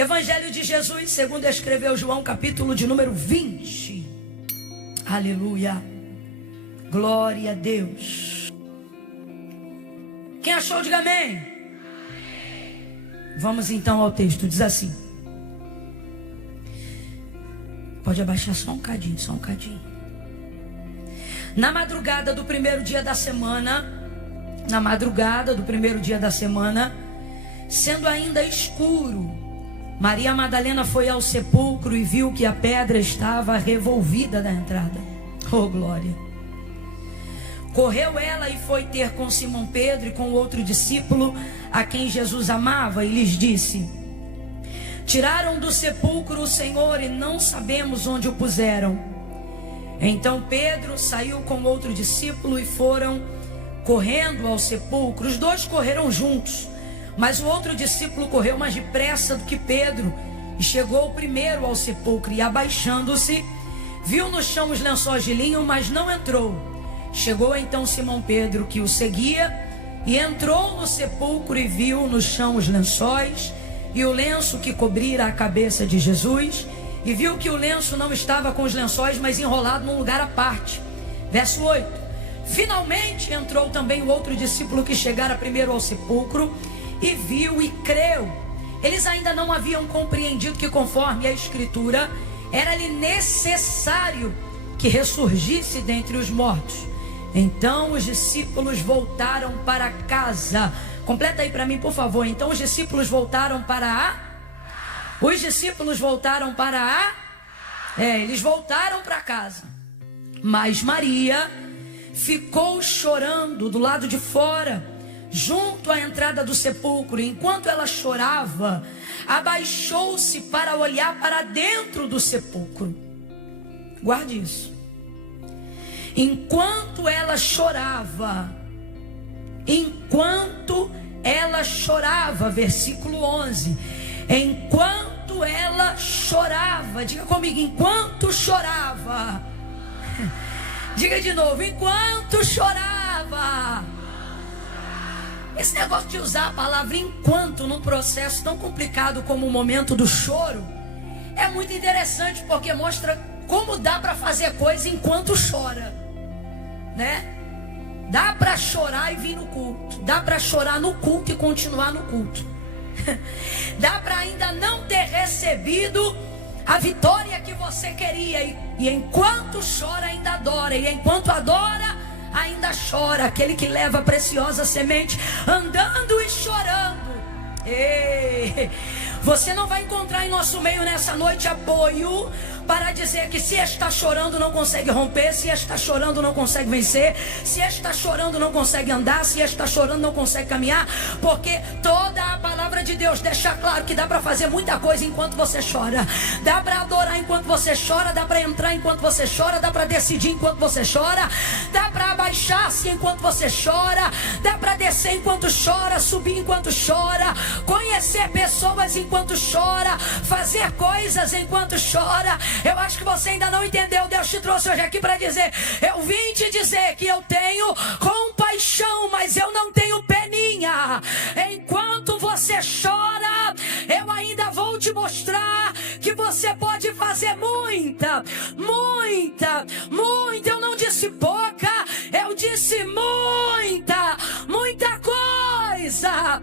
Evangelho de Jesus, segundo escreveu João, capítulo de número 20. Aleluia. Glória a Deus. Quem achou, diga amém. Vamos então ao texto, diz assim. Pode abaixar só um cadinho, só um cadinho. Na madrugada do primeiro dia da semana, sendo ainda escuro, Maria Madalena foi ao sepulcro e viu que a pedra estava revolvida na entrada. Oh, glória! Correu ela e foi ter com Simão Pedro e com outro discípulo, a quem Jesus amava, e lhes disse: tiraram do sepulcro o Senhor e não sabemos onde o puseram. Então Pedro saiu com outro discípulo e foram correndo ao sepulcro. Os dois correram juntos, mas o outro discípulo correu mais depressa do que Pedro e chegou primeiro ao sepulcro, e abaixando-se, viu no chão os lençóis de linho, mas não entrou. Chegou então Simão Pedro, que o seguia, e entrou no sepulcro e viu no chão os lençóis e o lenço que cobrira a cabeça de Jesus, e viu que o lenço não estava com os lençóis, mas enrolado num lugar à parte. Verso 8. Finalmente entrou também o outro discípulo que chegara primeiro ao sepulcro, e viu e creu. Eles ainda não haviam compreendido que, conforme a Escritura, era-lhe necessário que ressurgisse dentre os mortos. Então os discípulos voltaram para casa. Completa aí para mim, por favor. Então os discípulos voltaram para eles voltaram para casa. Mas Maria ficou chorando do lado de fora, junto à entrada do sepulcro. Enquanto ela chorava, abaixou-se para olhar para dentro do sepulcro. Guarde isso. Enquanto ela chorava, versículo 11. Enquanto ela chorava, diga comigo, enquanto chorava. Diga de novo, enquanto chorava. Esse negócio de usar a palavra enquanto num processo tão complicado como o momento do choro é muito interessante, porque mostra como dá para fazer coisa enquanto chora, né? Dá para chorar e vir no culto, dá para chorar no culto e continuar no culto, dá para ainda não ter recebido a vitória que você queria, e enquanto chora ainda adora, e enquanto adora ainda chora. Aquele que leva a preciosa semente andando e chorando. Ei, você não vai encontrar em nosso meio nessa noite apoio para dizer que se está chorando não consegue romper, se está chorando não consegue vencer, se está chorando não consegue andar, se está chorando não consegue caminhar, porque toda a palavra de Deus deixa claro que dá para fazer muita coisa enquanto você chora. Dá para adorar enquanto você chora, dá para entrar enquanto você chora, dá para decidir enquanto você chora, dá para abaixar-se enquanto você chora, dá para descer enquanto chora, subir enquanto chora, conhecer pessoas enquanto chora, fazer coisas enquanto chora. Eu acho que você ainda não entendeu. Deus te trouxe hoje aqui para dizer: eu vim te dizer que eu tenho compaixão, mas eu não tenho peninha. Enquanto você chora, eu ainda vou te mostrar que você pode fazer muita. Eu não disse pouca, eu disse muita coisa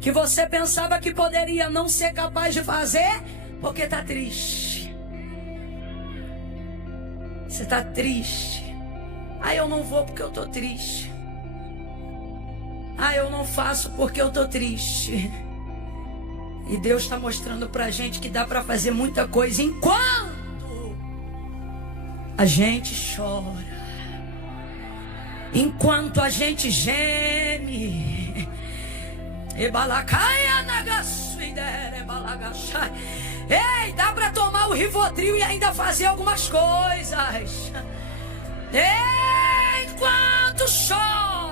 que você pensava que poderia não ser capaz de fazer porque está triste. Você está triste. Eu não vou porque eu estou triste. Eu não faço porque eu estou triste. E Deus está mostrando para a gente que dá para fazer muita coisa enquanto a gente chora, enquanto a gente geme. Ei, dá para tomar o Rivotril e ainda fazer algumas coisas. Enquanto chora.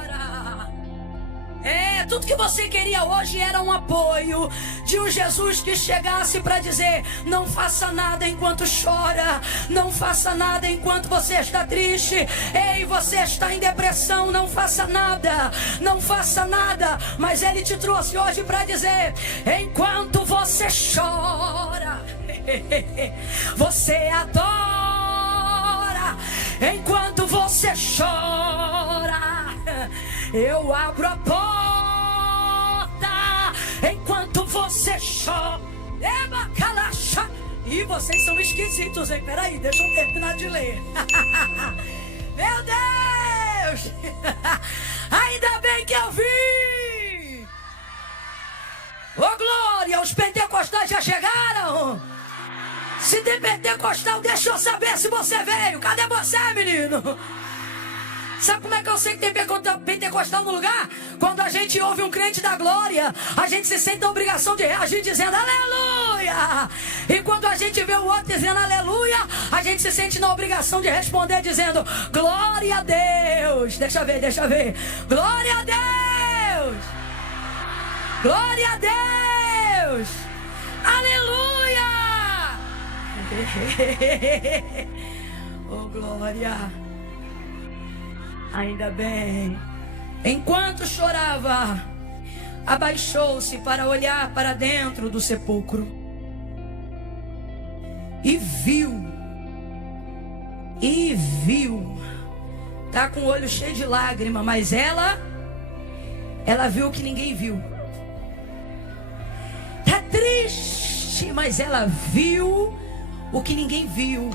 Tudo que você queria hoje era um apoio de um Jesus que chegasse para dizer: não faça nada enquanto chora, não faça nada enquanto você está triste. Ei, você está em depressão, não faça nada, não faça nada. Mas Ele te trouxe hoje para dizer: enquanto você chora, Você adora enquanto você chora. Eu abro a porta enquanto você chora. E vocês são esquisitos, hein? Peraí, deixa eu terminar de ler. Meu Deus! Ainda bem que eu vi! Ô glória, os pentecostais já chegaram? Se tem pentecostal, deixa eu saber se você veio. Cadê você, menino? Sabe como é que eu sei que tem pentecostal no lugar? Quando a gente ouve um crente da glória, a gente se sente a obrigação de reagir dizendo aleluia. E quando a gente vê o outro dizendo aleluia, a gente se sente na obrigação de responder dizendo glória a Deus. Deixa eu ver. Glória a Deus. Glória a Deus. Aleluia. Oh glória. Ainda bem. Enquanto chorava, abaixou-se para olhar para dentro do sepulcro. E viu. Tá com o olho cheio de lágrima, mas ela viu o que ninguém viu. Tá triste, mas ela viu o que ninguém viu.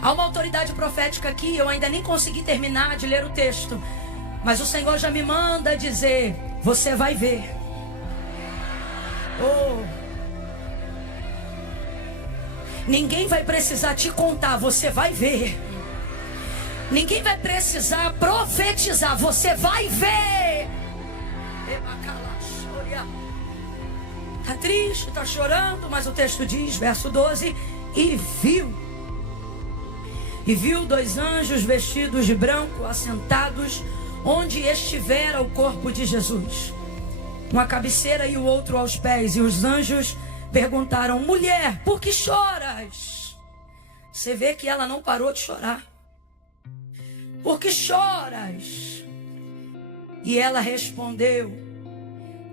Há uma autoridade profética aqui, eu ainda nem consegui terminar de ler o texto, mas o Senhor já me manda dizer: você vai ver. Oh. Ninguém vai precisar te contar, você vai ver. Ninguém vai precisar profetizar, você vai ver. Está triste, está chorando, mas o texto diz, verso 12: e viu 2 anjos vestidos de branco, assentados onde estivera o corpo de Jesus, uma cabeceira e o outro aos pés. E os anjos perguntaram: mulher, por que choras? Você vê que ela não parou de chorar. Por que choras? E ela respondeu: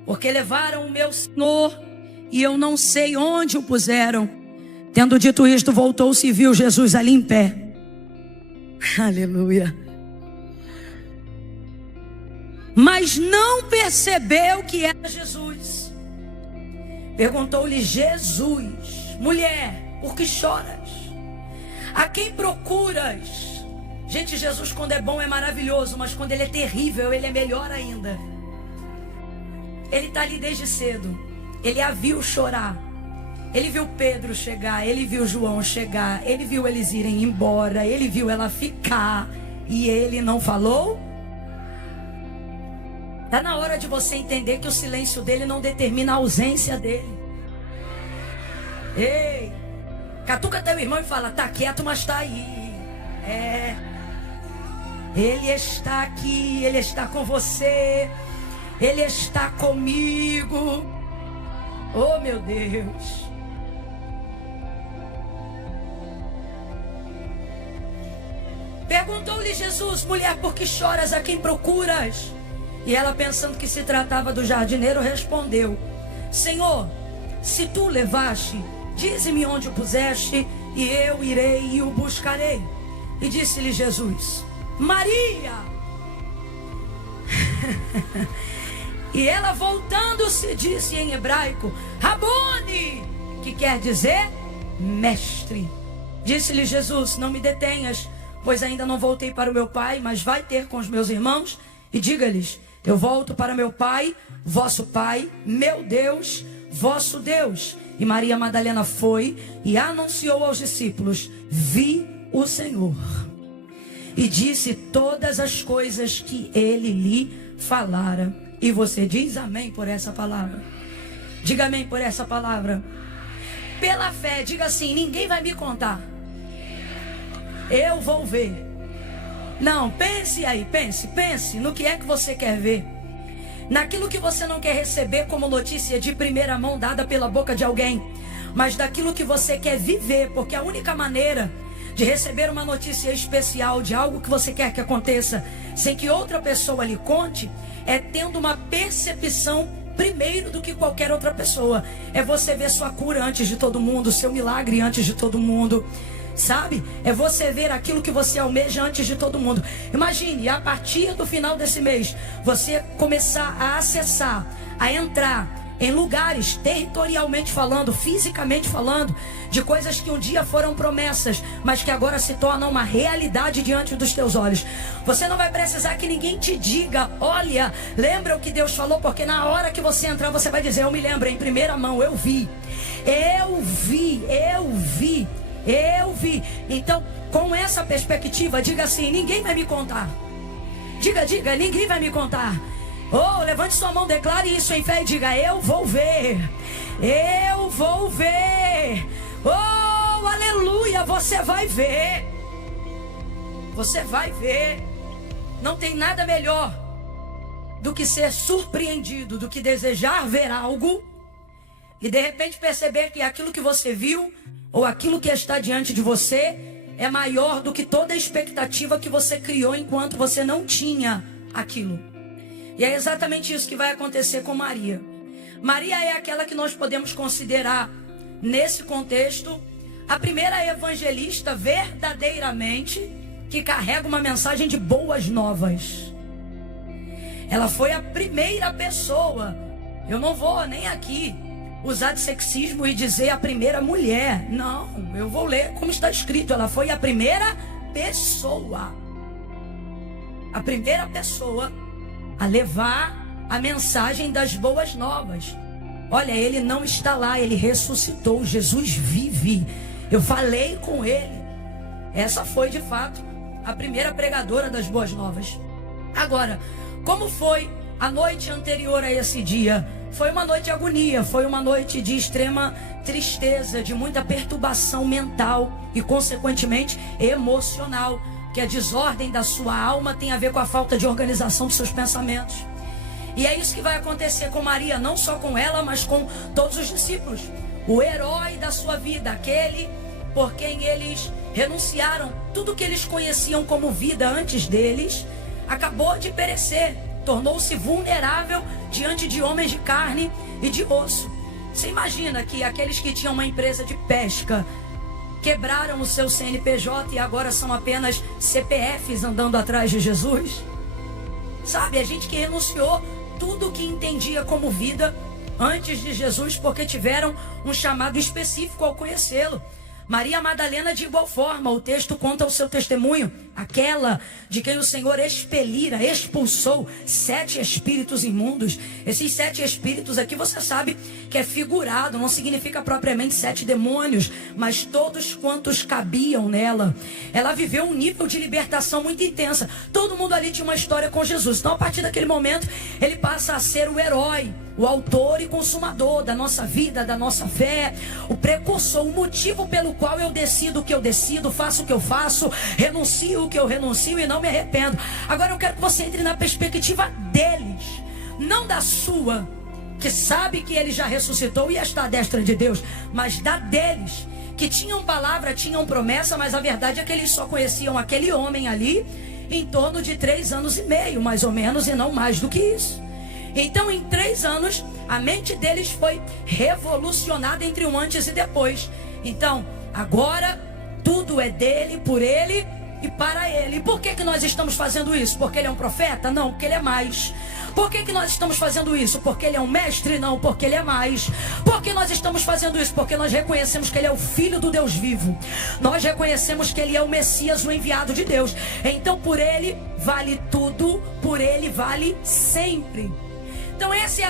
porque levaram o meu Senhor e eu não sei onde o puseram. Tendo dito isto, voltou-se e viu Jesus ali em pé. Aleluia. Mas não percebeu que era Jesus. Perguntou-lhe Jesus: mulher, por que choras? A quem procuras? Gente, Jesus quando é bom é maravilhoso, mas quando ele é terrível, ele é melhor ainda. Ele está ali desde cedo. Ele a viu chorar. Ele viu Pedro chegar, ele viu João chegar, ele viu eles irem embora, ele viu ela ficar e ele não falou. Está na hora de você entender que o silêncio dele não determina a ausência dele. Ei, catuca teu irmão e fala: tá quieto, mas está aí. Ele está aqui, ele está com você, ele está comigo. Oh meu Deus. Perguntou-lhe Jesus: mulher, por que choras? A quem procuras? E ela, pensando que se tratava do jardineiro, respondeu: Senhor, se tu o levaste, dize-me onde o puseste, e eu irei e o buscarei. E disse-lhe Jesus: Maria. E ela, voltando-se, disse em hebraico: Rabone, que quer dizer mestre. Disse-lhe Jesus: não me detenhas, pois ainda não voltei para o meu Pai, mas vai ter com os meus irmãos e diga-lhes: eu volto para meu Pai, vosso Pai, meu Deus, vosso Deus. E Maria Madalena foi e anunciou aos discípulos: vi o Senhor. E disse todas as coisas que ele lhe falara. E você diz amém por essa palavra? Diga amém por essa palavra. Pela fé, diga assim: ninguém vai me contar, eu vou ver. Não, pense aí, pense no que é que você quer ver. Naquilo que você não quer receber como notícia de primeira mão dada pela boca de alguém, mas daquilo que você quer viver, porque a única maneira de receber uma notícia especial de algo que você quer que aconteça sem que outra pessoa lhe conte, é tendo uma percepção primeiro do que qualquer outra pessoa. É você ver sua cura antes de todo mundo, seu milagre antes de todo mundo. Sabe? É você ver aquilo que você almeja antes de todo mundo. Imagine, a partir do final desse mês, você começar a acessar, a entrar em lugares, territorialmente falando, fisicamente falando, de coisas que um dia foram promessas, mas que agora se tornam uma realidade diante dos teus olhos. Você não vai precisar que ninguém te diga, olha, lembra o que Deus falou, porque na hora que você entrar, você vai dizer, eu me lembro, em primeira mão, eu vi. Então, com essa perspectiva, diga assim, ninguém vai me contar. Diga, ninguém vai me contar. Oh, levante sua mão, declare isso em fé e diga, eu vou ver. Eu vou ver. Oh, aleluia, você vai ver. Você vai ver. Não tem nada melhor do que ser surpreendido, do que desejar ver algo e de repente perceber que aquilo que você viu ou aquilo que está diante de você é maior do que toda a expectativa que você criou enquanto você não tinha aquilo. E é exatamente isso que vai acontecer com Maria. Maria é aquela que nós podemos considerar, nesse contexto, a primeira evangelista verdadeiramente que carrega uma mensagem de boas novas. Ela foi a primeira pessoa. Eu não vou nem aqui usar de sexismo e dizer a primeira mulher. Não, eu vou ler como está escrito. Ela foi a primeira pessoa. A primeira pessoa a levar a mensagem das boas novas. Olha, ele não está lá, ele ressuscitou. Jesus vive. Eu falei com ele. Essa foi de fato a primeira pregadora das boas novas. Agora, como foi a noite anterior a esse dia? Foi uma noite de agonia, foi uma noite de extrema tristeza, de muita perturbação mental e, consequentemente, emocional. Que a desordem da sua alma tem a ver com a falta de organização dos seus pensamentos. E é isso que vai acontecer com Maria, não só com ela, mas com todos os discípulos. O herói da sua vida, aquele por quem eles renunciaram tudo que eles conheciam como vida antes deles, acabou de perecer. Tornou-se vulnerável diante de homens de carne e de osso. Você imagina que aqueles que tinham uma empresa de pesca quebraram o seu CNPJ e agora são apenas CPFs andando atrás de Jesus? Sabe, a gente que renunciou tudo que entendia como vida antes de Jesus, porque tiveram um chamado específico ao conhecê-lo. Maria Madalena, de igual forma, o texto conta o seu testemunho, aquela de quem o Senhor expulsou 7 espíritos imundos. Esses 7 espíritos aqui você sabe que é figurado, não significa propriamente 7 demônios, mas todos quantos cabiam nela. Ela viveu um nível de libertação muito intensa. Todo mundo ali tinha uma história com Jesus. Então, a partir daquele momento, ele passa a ser o herói, o autor e consumador da nossa vida, da nossa fé, o precursor, o motivo pelo qual eu decido o que eu decido, faço o que eu faço, renuncio o que eu renuncio e não me arrependo. Agora eu quero que você entre na perspectiva deles, não da sua, que sabe que ele já ressuscitou e está à destra de Deus, mas da deles, que tinham palavra, tinham promessa, mas a verdade é que eles só conheciam aquele homem ali em torno de 3 anos e meio, mais ou menos, e não mais do que isso. Então, em 3 anos, a mente deles foi revolucionada entre um antes e depois. Então, agora, tudo é dele, por ele e para ele. E por que nós estamos fazendo isso? Porque ele é um profeta? Não, porque ele é mais. Por que nós estamos fazendo isso? Porque ele é um mestre? Não, porque ele é mais. Por que nós estamos fazendo isso? Porque nós reconhecemos que ele é o Filho do Deus vivo. Nós reconhecemos que ele é o Messias, o enviado de Deus. Então, por ele vale tudo, por ele vale sempre. Então essa é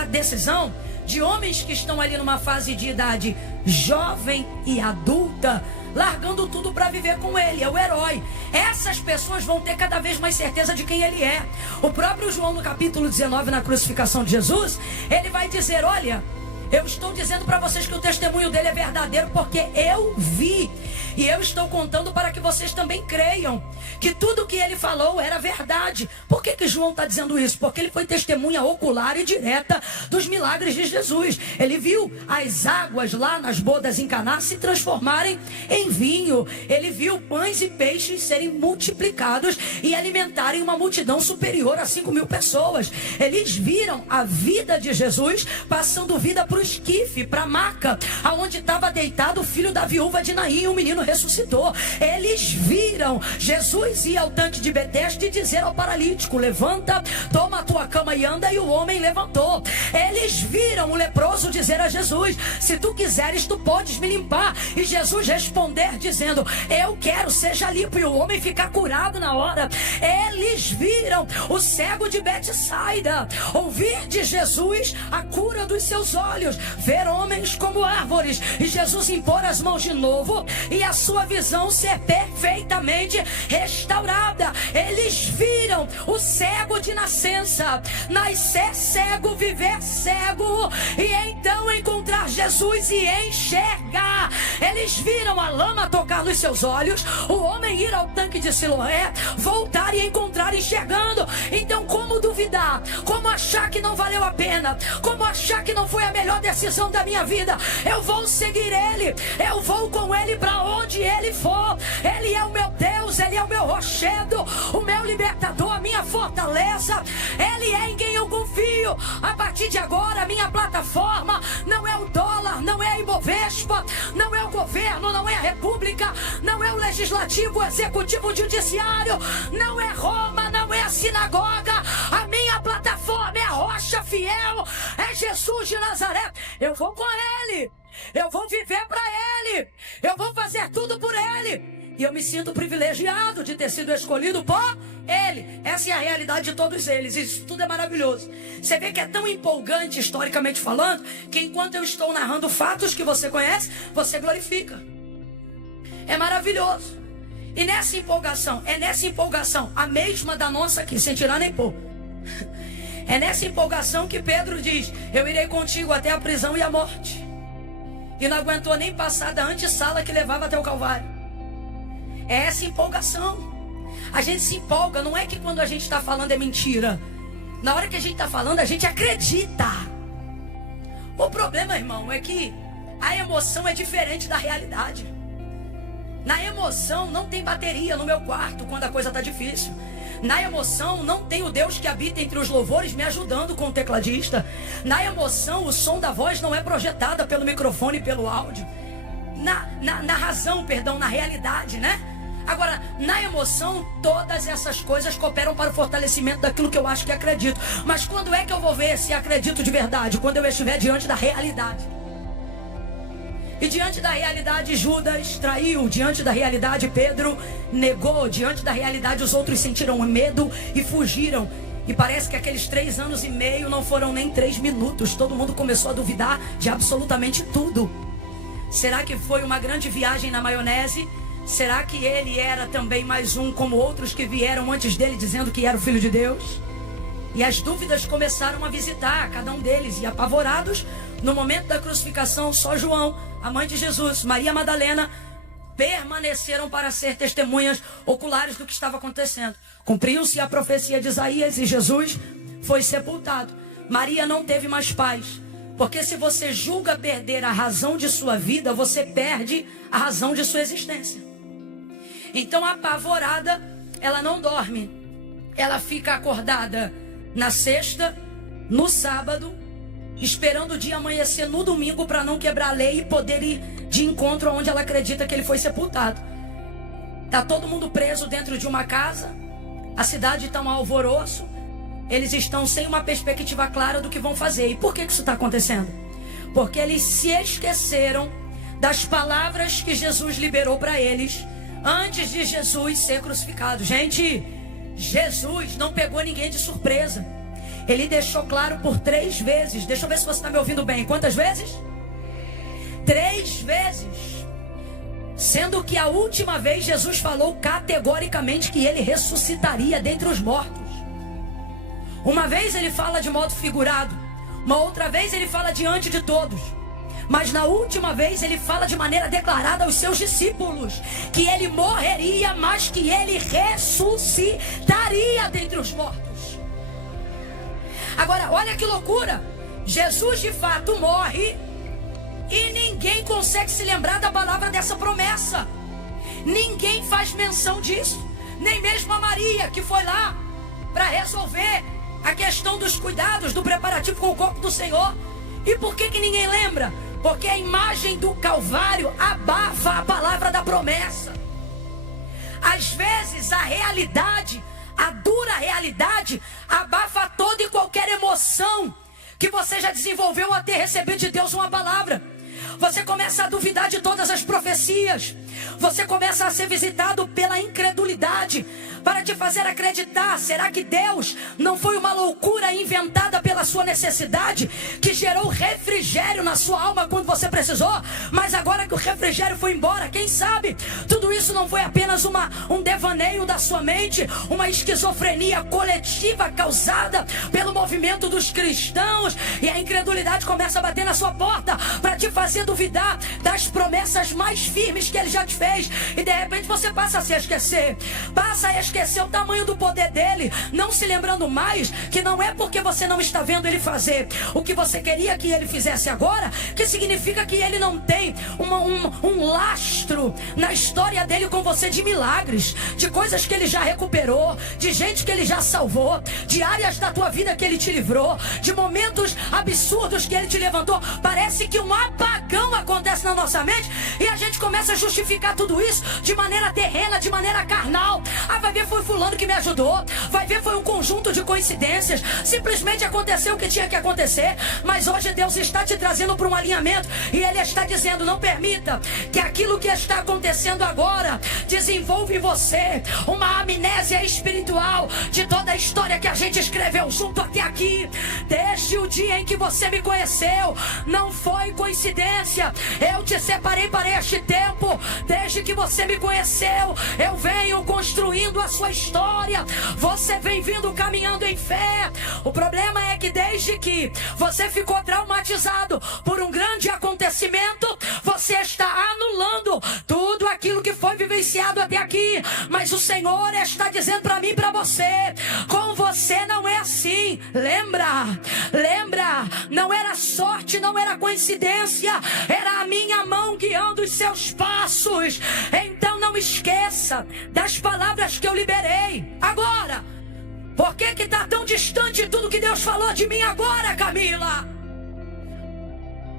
a decisão de homens que estão ali numa fase de idade jovem e adulta, largando tudo para viver com ele, é o herói. Essas pessoas vão ter cada vez mais certeza de quem ele é. O próprio João, no capítulo 19, na crucificação de Jesus, ele vai dizer, olha, eu estou dizendo para vocês que o testemunho dele é verdadeiro, porque eu vi. E eu estou contando para que vocês também creiam que tudo que ele falou era verdade. Por que João está dizendo isso? Porque ele foi testemunha ocular e direta dos milagres de Jesus. Ele viu as águas lá nas bodas em Caná se transformarem em vinho. Ele viu pães e peixes serem multiplicados e alimentarem uma multidão superior a 5.000 pessoas. Eles viram a vida de Jesus passando vida para o esquife, para a maca, aonde estava deitado o filho da viúva de Naim, e o menino ressuscitou. Eles viram Jesus ir ao tanque de Betesda e dizer ao paralítico: levanta, toma a tua cama e anda, e o homem levantou. Eles viram o leproso dizer a Jesus: se tu quiseres, tu podes me limpar. E Jesus responder dizendo: eu quero, seja limpo, e o homem ficar curado na hora. Eles viram o cego de Betsaida ouvir de Jesus a cura dos seus olhos, ver homens como árvores, e Jesus impor as mãos de novo e a sua visão ser perfeitamente restaurada. Eles viram o cego de nascença nascer cego, viver cego, e então encontrar Jesus e enxergar. Eles viram a lama tocar nos seus olhos, o homem ir ao tanque de Siloé, voltar e encontrar enxergando. Então, como duvidar? Como achar que não valeu a pena? Como achar que não foi a melhor decisão da minha vida? Eu vou seguir ele, eu vou com ele para onde ele for. Ele é o meu Deus, ele é o meu rochedo, o meu libertador, a minha fortaleza. Ele é em quem eu confio. A partir de agora, a minha plataforma não é o dólar, não é a Ibovespa, não é o governo, não é a república, não é o legislativo, o executivo, o judiciário, não é Roma, não é a sinagoga. A minha plataforma é a rocha fiel, é Jesus de Nazaré. Eu vou com ele, eu vou viver para ele, eu vou fazer tudo por ele. E eu me sinto privilegiado de ter sido escolhido por ele. Essa é a realidade de todos eles. Isso tudo é maravilhoso. Você vê que é tão empolgante, historicamente falando, que enquanto eu estou narrando fatos que você conhece, você glorifica. É maravilhoso. E nessa empolgação, a mesma da nossa aqui, sem tirar nem pôr. É nessa empolgação que Pedro diz: eu irei contigo até a prisão e a morte. E não aguentou nem passar da antessala que levava até o Calvário. É essa empolgação. A gente se empolga, não é que quando a gente está falando é mentira. Na hora que a gente está falando, a gente acredita. O problema, irmão, é que a emoção é diferente da realidade. Na emoção não tem bateria no meu quarto quando a coisa está difícil. Na emoção não tem o Deus que habita entre os louvores me ajudando com o tecladista. Na emoção o som da voz não é projetada pelo microfone e pelo áudio. Na realidade, né? Agora, na emoção, todas essas coisas cooperam para o fortalecimento daquilo que eu acho que acredito. Mas quando é que eu vou ver se acredito de verdade? Quando eu estiver diante da realidade. E diante da realidade, Judas traiu. Diante da realidade, Pedro negou. Diante da realidade, os outros sentiram medo e fugiram. E parece que aqueles 3 anos e meio não foram nem 3 minutos. Todo mundo começou a duvidar de absolutamente tudo. Será que foi uma grande viagem na maionese? Será que ele era também mais um como outros que vieram antes dele dizendo que era o Filho de Deus? E as dúvidas começaram a visitar cada um deles. E apavorados, no momento da crucificação, só João, a mãe de Jesus, Maria Madalena, permaneceram para ser testemunhas oculares do que estava acontecendo. Cumpriu-se a profecia de Isaías e Jesus foi sepultado. Maria não teve mais paz. Porque se você julga perder a razão de sua vida, você perde a razão de sua existência. Então, apavorada, ela não dorme. Ela fica acordada na sexta, no sábado, esperando o dia amanhecer no domingo para não quebrar a lei e poder ir de encontro onde ela acredita que ele foi sepultado. Está todo mundo preso dentro de uma casa. A cidade está um alvoroço. Eles estão sem uma perspectiva clara do que vão fazer. E por que isso está acontecendo? Porque eles se esqueceram das palavras que Jesus liberou para eles antes de Jesus ser crucificado. Gente, Jesus não pegou ninguém de surpresa. Ele deixou claro por 3 vezes. Deixa eu ver se você está me ouvindo bem. Quantas vezes? 3 vezes. Sendo que a última vez Jesus falou categoricamente que ele ressuscitaria dentre os mortos. Uma vez ele fala de modo figurado, uma outra vez ele fala diante de todos. Mas na última vez ele fala de maneira declarada aos seus discípulos que ele morreria, mas que ele ressuscitaria dentre os mortos. Agora, olha que loucura. Jesus de fato morre e ninguém consegue se lembrar da palavra dessa promessa. Ninguém faz menção disso. Nem mesmo a Maria, que foi lá para resolver a questão dos cuidados, do preparativo com o corpo do Senhor. E por que ninguém lembra? Porque a imagem do Calvário abafa a palavra da promessa. Às vezes a realidade, a dura realidade, abafa toda e qualquer emoção que você já desenvolveu a ter recebido de Deus uma palavra. Você começa a duvidar de todas as profecias. Você começa a ser visitado pela incredulidade, para te fazer acreditar. Será que Deus não foi uma loucura inventada pela sua necessidade, que gerou refrigério na sua alma quando você precisou? Mas agora que o refrigério foi embora, quem sabe tudo isso não foi apenas um devaneio da sua mente, uma esquizofrenia coletiva causada pelo movimento dos cristãos, e a incredulidade começa a bater na sua porta para te fazer duvidar das promessas mais firmes que Ele já te fez. E de repente você passa a se esquecer, passa a esquecer o tamanho do poder dele, não se lembrando mais que não é porque você não está vendo ele fazer o que você queria que ele fizesse agora, que significa que ele não tem um lastro na história dele com você de milagres, de coisas que ele já recuperou, de gente que ele já salvou, de áreas da tua vida que ele te livrou, de momentos absurdos que ele te levantou. Parece que um apagão acontece na nossa mente e a gente começa a justificar tudo isso de maneira terrena, de maneira carnal. Ah, vai ver, foi fulano que me ajudou, vai ver, foi um conjunto de coincidências, simplesmente aconteceu o que tinha que acontecer. Mas hoje Deus está te trazendo para um alinhamento, e Ele está dizendo: não permita que aquilo que está acontecendo agora desenvolva em você uma amnésia espiritual de toda a história que a gente escreveu junto até aqui. Desde o dia em que você me conheceu, não foi coincidência, eu te separei para este tempo. Desde que você me conheceu, eu venho construindo a sua história, você vem vindo caminhando em fé. O problema é que desde que você ficou traumatizado por um grande acontecimento, você está anulando tudo aquilo que foi vivenciado até aqui. Mas o Senhor está dizendo para mim e para você: com você não é assim. Lembra, não era sorte, não era coincidência, era a minha mão guiando os seus passos. Então não esqueça das palavras que eu liberei. Agora, por que está tão distante tudo que Deus falou de mim agora, Camila?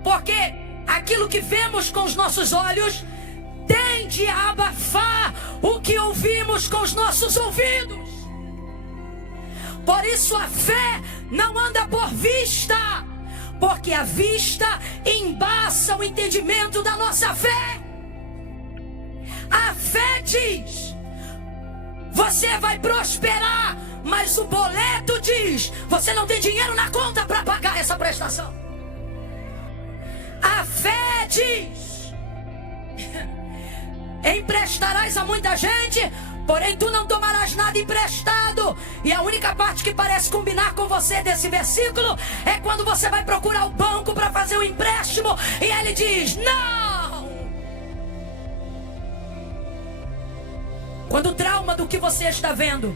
Porque aquilo que vemos com os nossos olhos tende a abafar o que ouvimos com os nossos ouvidos. Por isso a fé não anda por vista, porque a vista embaça o entendimento da nossa fé. A fé diz: você vai prosperar, mas o boleto diz: você não tem dinheiro na conta para pagar essa prestação. A fé diz: emprestarás a muita gente, porém tu não tomarás nada emprestado. E a única parte que parece combinar com você desse versículo é quando você vai procurar o banco para fazer o empréstimo e ele diz: não. Quando o trauma do que você está vendo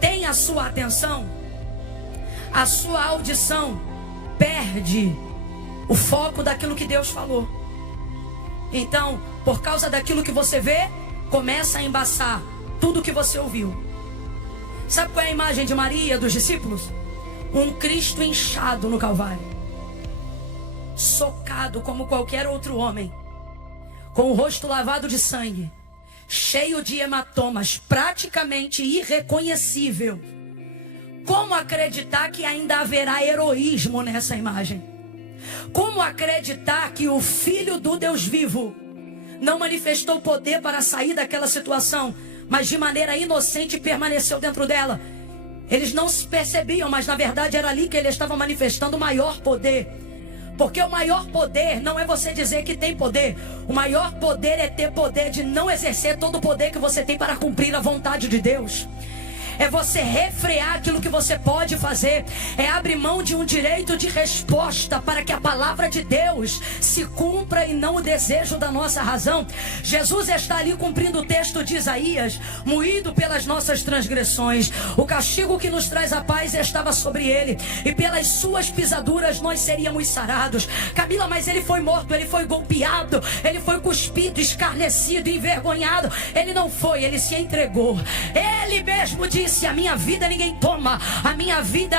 tem a sua atenção, a sua audição perde o foco daquilo que Deus falou. Então, por causa daquilo que você vê, começa a embaçar tudo que você ouviu. Sabe qual é a imagem de Maria, dos discípulos? Um Cristo inchado no Calvário, socado como qualquer outro homem, com o rosto lavado de sangue, cheio de hematomas, praticamente irreconhecível. Como acreditar que ainda haverá heroísmo nessa imagem? Como acreditar que o Filho do Deus vivo não manifestou poder para sair daquela situação, mas de maneira inocente permaneceu dentro dela? Eles não se percebiam, mas na verdade era ali que ele estava manifestando o maior poder. Porque o maior poder não é você dizer que tem poder. O maior poder é ter poder de não exercer todo o poder que você tem para cumprir a vontade de Deus. é você refrear aquilo que você pode fazer, é abrir mão de um direito de resposta para que a palavra de Deus se cumpra e não o desejo da nossa razão. Jesus está ali cumprindo o texto de Isaías: moído pelas nossas transgressões, o castigo que nos traz a paz estava sobre ele, e pelas suas pisaduras nós seríamos sarados. Camila, mas ele foi morto, ele foi golpeado, ele foi cuspido, escarnecido, envergonhado. Ele não foi, ele se entregou. Ele mesmo disse: a minha vida ninguém toma, a minha vida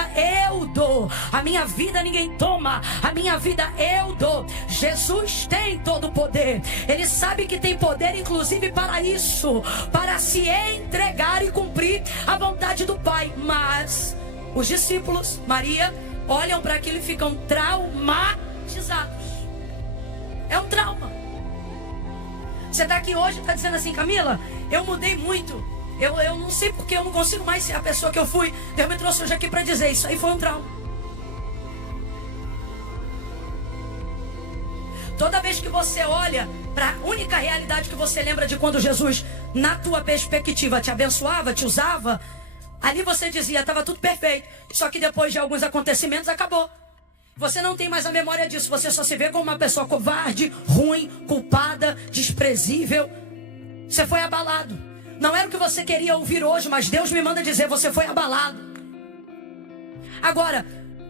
eu dou. A minha vida ninguém toma, a minha vida eu dou. Jesus tem todo o poder. Ele sabe que tem poder inclusive para isso, para se entregar e cumprir a vontade do Pai. Mas os discípulos, Maria, olham para aquilo e ficam traumatizados. É um trauma. Você está aqui hoje e está dizendo assim: Camila, eu mudei muito, eu não sei porque eu não consigo mais ser a pessoa que eu fui. Deus me trouxe hoje aqui para dizer: isso aí foi um trauma. Toda vez que você olha para a única realidade que você lembra de quando Jesus, na tua perspectiva, te abençoava, te usava, ali você dizia: estava tudo perfeito. Só que depois de alguns acontecimentos acabou. Você não tem mais a memória disso. Você só se vê como uma pessoa covarde, ruim, culpada, desprezível. Você foi abalado. Não era o que você queria ouvir hoje, mas Deus me manda dizer: você foi abalado. Agora,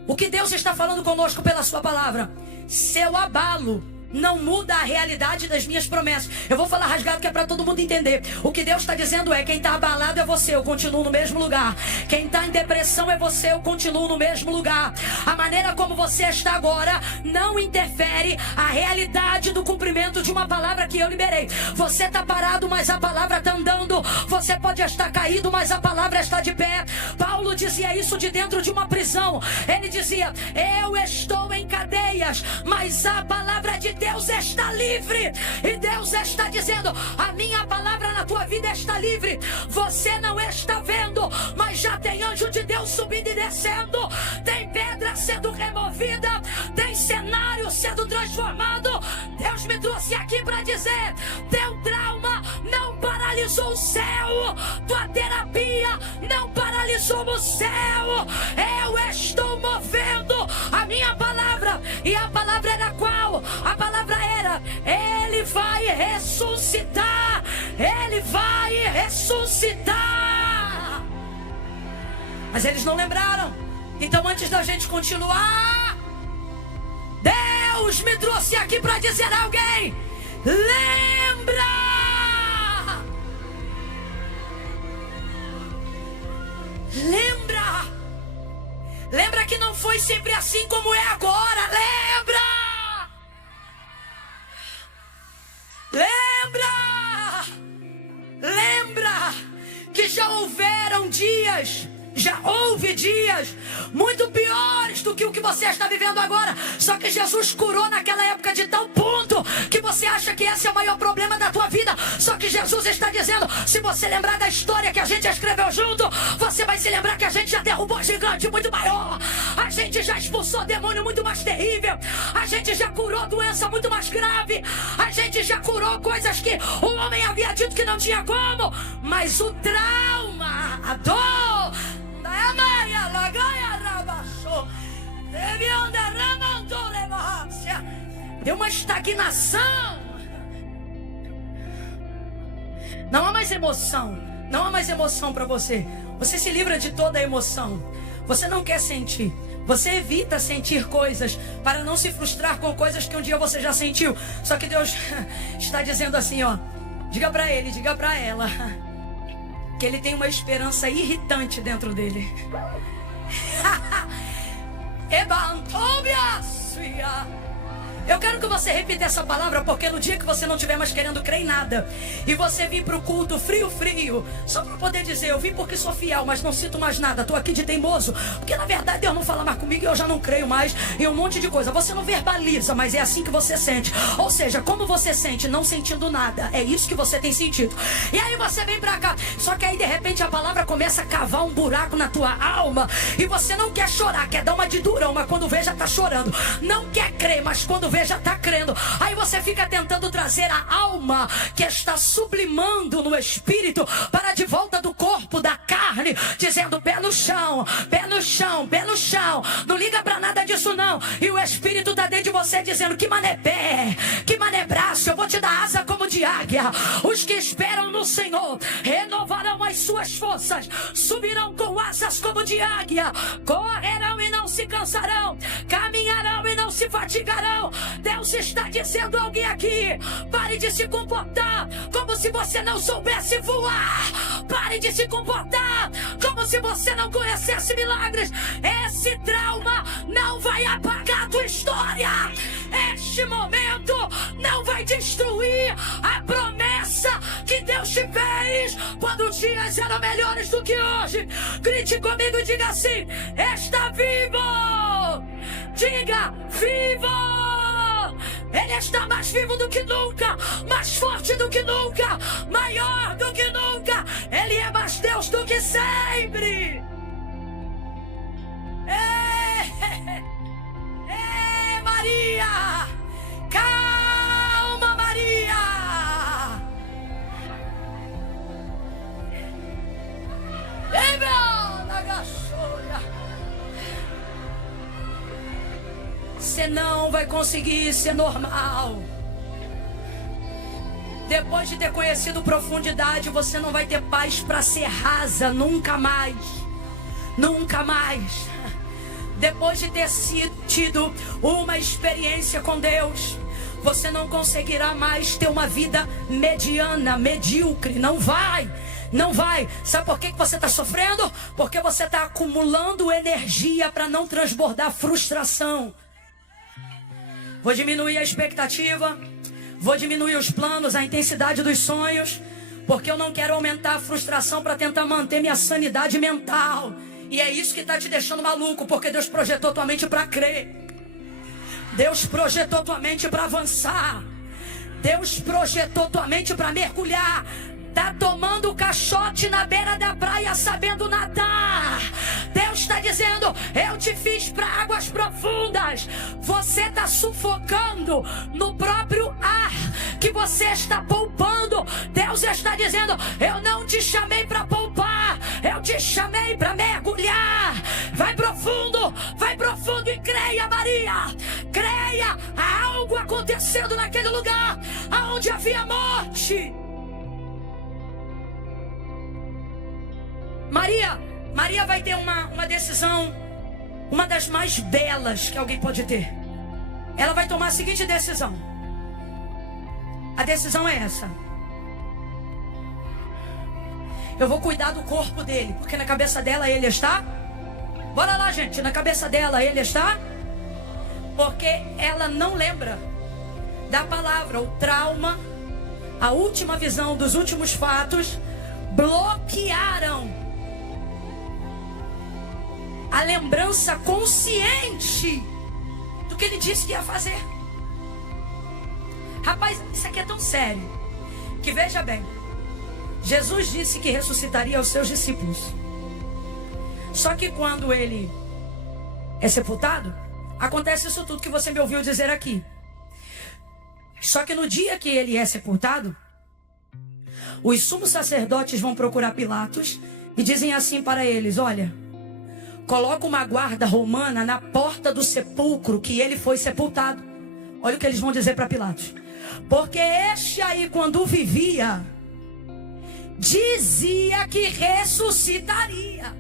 o que Deus está falando conosco pela sua palavra: seu abalo não muda a realidade das minhas promessas. Eu vou falar rasgado que é para todo mundo entender. O que Deus está dizendo é: quem está abalado é você, eu continuo no mesmo lugar. Quem está em depressão é você, eu continuo no mesmo lugar. A maneira como você está agora não interfere a realidade do cumprimento de uma palavra que eu liberei. Você está parado, mas a palavra está andando. Você pode estar caído, mas a palavra está de pé. Paulo dizia isso de dentro de uma prisão. Ele dizia: eu estou em cadeias, mas a palavra de Deus está livre. E Deus está dizendo: a minha palavra na tua vida está livre. Você não está vendo, mas já tem anjo de Deus subindo e descendo. Tem pedra sendo removida, tem cenário sendo transformado. Deus me trouxe aqui para dizer: teu trauma não paralisou o céu, tua terapia não paralisou o céu. Eu estou movendo a minha palavra. E a palavra era qual? A palavra era: ele vai ressuscitar. Ele vai ressuscitar. Mas eles não lembraram. Então, antes da gente continuar, Deus me trouxe aqui para dizer a alguém: lembra! Lembra! Lembra que não foi sempre assim como é agora. Lembra! Lembra! Lembra que já houveram dias, já houve dias muito piores do que o que você está vivendo agora. Só que Jesus curou naquela época de tal ponto que você acha que esse é o maior problema da tua vida. Só que Jesus está dizendo: se você lembrar da história que a gente escreveu junto, você vai se lembrar que a gente já derrubou gigante muito maior. A gente já expulsou demônio muito mais terrível. A gente já curou doença muito mais grave. A gente já curou coisas que o homem havia dito que não tinha como. Mas o trauma, a dor, deu uma estagnação. Não há mais emoção. Não há mais emoção para você. Você se livra de toda a emoção. Você não quer sentir. Você evita sentir coisas para não se frustrar com coisas que um dia você já sentiu. Só que Deus está dizendo assim, ó: diga para ele, diga para ela que ele tem uma esperança irritante dentro dele. Eu quero que você repita essa palavra, porque no dia que você não estiver mais querendo crer em nada e você vir para o culto frio, só para poder dizer: eu vim porque sou fiel, mas não sinto mais nada, estou aqui de teimoso, porque na verdade Deus não fala mais comigo e eu já não creio mais em um monte de coisa. Você não verbaliza, mas é assim que você sente. Ou seja, como você sente não sentindo nada, é isso que você tem sentido. E aí você vem para cá, só que aí de repente a palavra começa a cavar um buraco na tua alma e você não quer chorar, quer dar uma de durão, mas quando vê já está chorando. Não quer crer, mas quando vê já está crendo. Aí você fica tentando trazer a alma que está sublimando no espírito para de volta do corpo, da carne. carne, dizendo pé no chão, pé no chão, pé no chão. Não liga pra nada disso não. E o Espírito tá dentro de você dizendo: que mané pé, que mané braço, eu vou te dar asa como de águia. Os que esperam no Senhor renovarão as suas forças, subirão com asas como de águia, correrão e não se cansarão, caminharão e não se fatigarão. Deus está dizendo a alguém aqui: pare de se comportar como se você não soubesse voar. Pare de se comportar como se você não conhecesse milagres. Esse trauma não vai apagar a tua história. Este momento não vai destruir a promessa que Deus te fez quando os dias eram melhores do que hoje. Grite comigo e diga assim: está vivo! Diga: vivo! Ele está mais vivo do que nunca, mais forte do que nunca, maior do que nunca. Ele é mais Deus do que sempre. Maria! Calma, Maria! Você não vai conseguir ser normal. Depois de ter conhecido profundidade, você não vai ter paz para ser rasa, nunca mais. Nunca mais. Depois de ter tido uma experiência com Deus, você não conseguirá mais ter uma vida mediana, medíocre. Não vai. Não vai. Sabe por que você está sofrendo? Porque você está acumulando energia para não transbordar frustração. Vou diminuir a expectativa, vou diminuir os planos, a intensidade dos sonhos, porque eu não quero aumentar a frustração para tentar manter minha sanidade mental. E é isso que está te deixando maluco, porque Deus projetou tua mente para crer. Deus projetou tua mente para avançar. Deus projetou tua mente para mergulhar. Tá tomando caixote na beira da praia sabendo nadar. Deus está dizendo: eu te fiz para águas profundas. Você está sufocando no próprio ar que você está poupando. Deus está dizendo: eu não te chamei para poupar, eu te chamei para mergulhar. Vai profundo e creia, Maria. Creia, há algo acontecendo naquele lugar aonde havia morte. Maria vai ter uma decisão, uma das mais belas que alguém pode ter. Ela vai tomar a seguinte decisão. A decisão é essa: eu vou cuidar do corpo dele, porque na cabeça dela ele está. Bora lá, gente, na cabeça dela ele está. Porque ela não lembra da palavra. O trauma, a última visão dos últimos fatos bloquearam a lembrança consciente do que ele disse que ia fazer. Rapaz, isso aqui é tão sério que, veja bem, Jesus disse que ressuscitaria os seus discípulos. Só que quando ele é sepultado, acontece isso tudo que você me ouviu dizer aqui. Só que no dia que ele é sepultado, os sumos sacerdotes vão procurar Pilatos e dizem assim para eles: olha, coloca uma guarda romana na porta do sepulcro que ele foi sepultado. Olha o que eles vão dizer para Pilatos: porque este aí, quando vivia, dizia que ressuscitaria.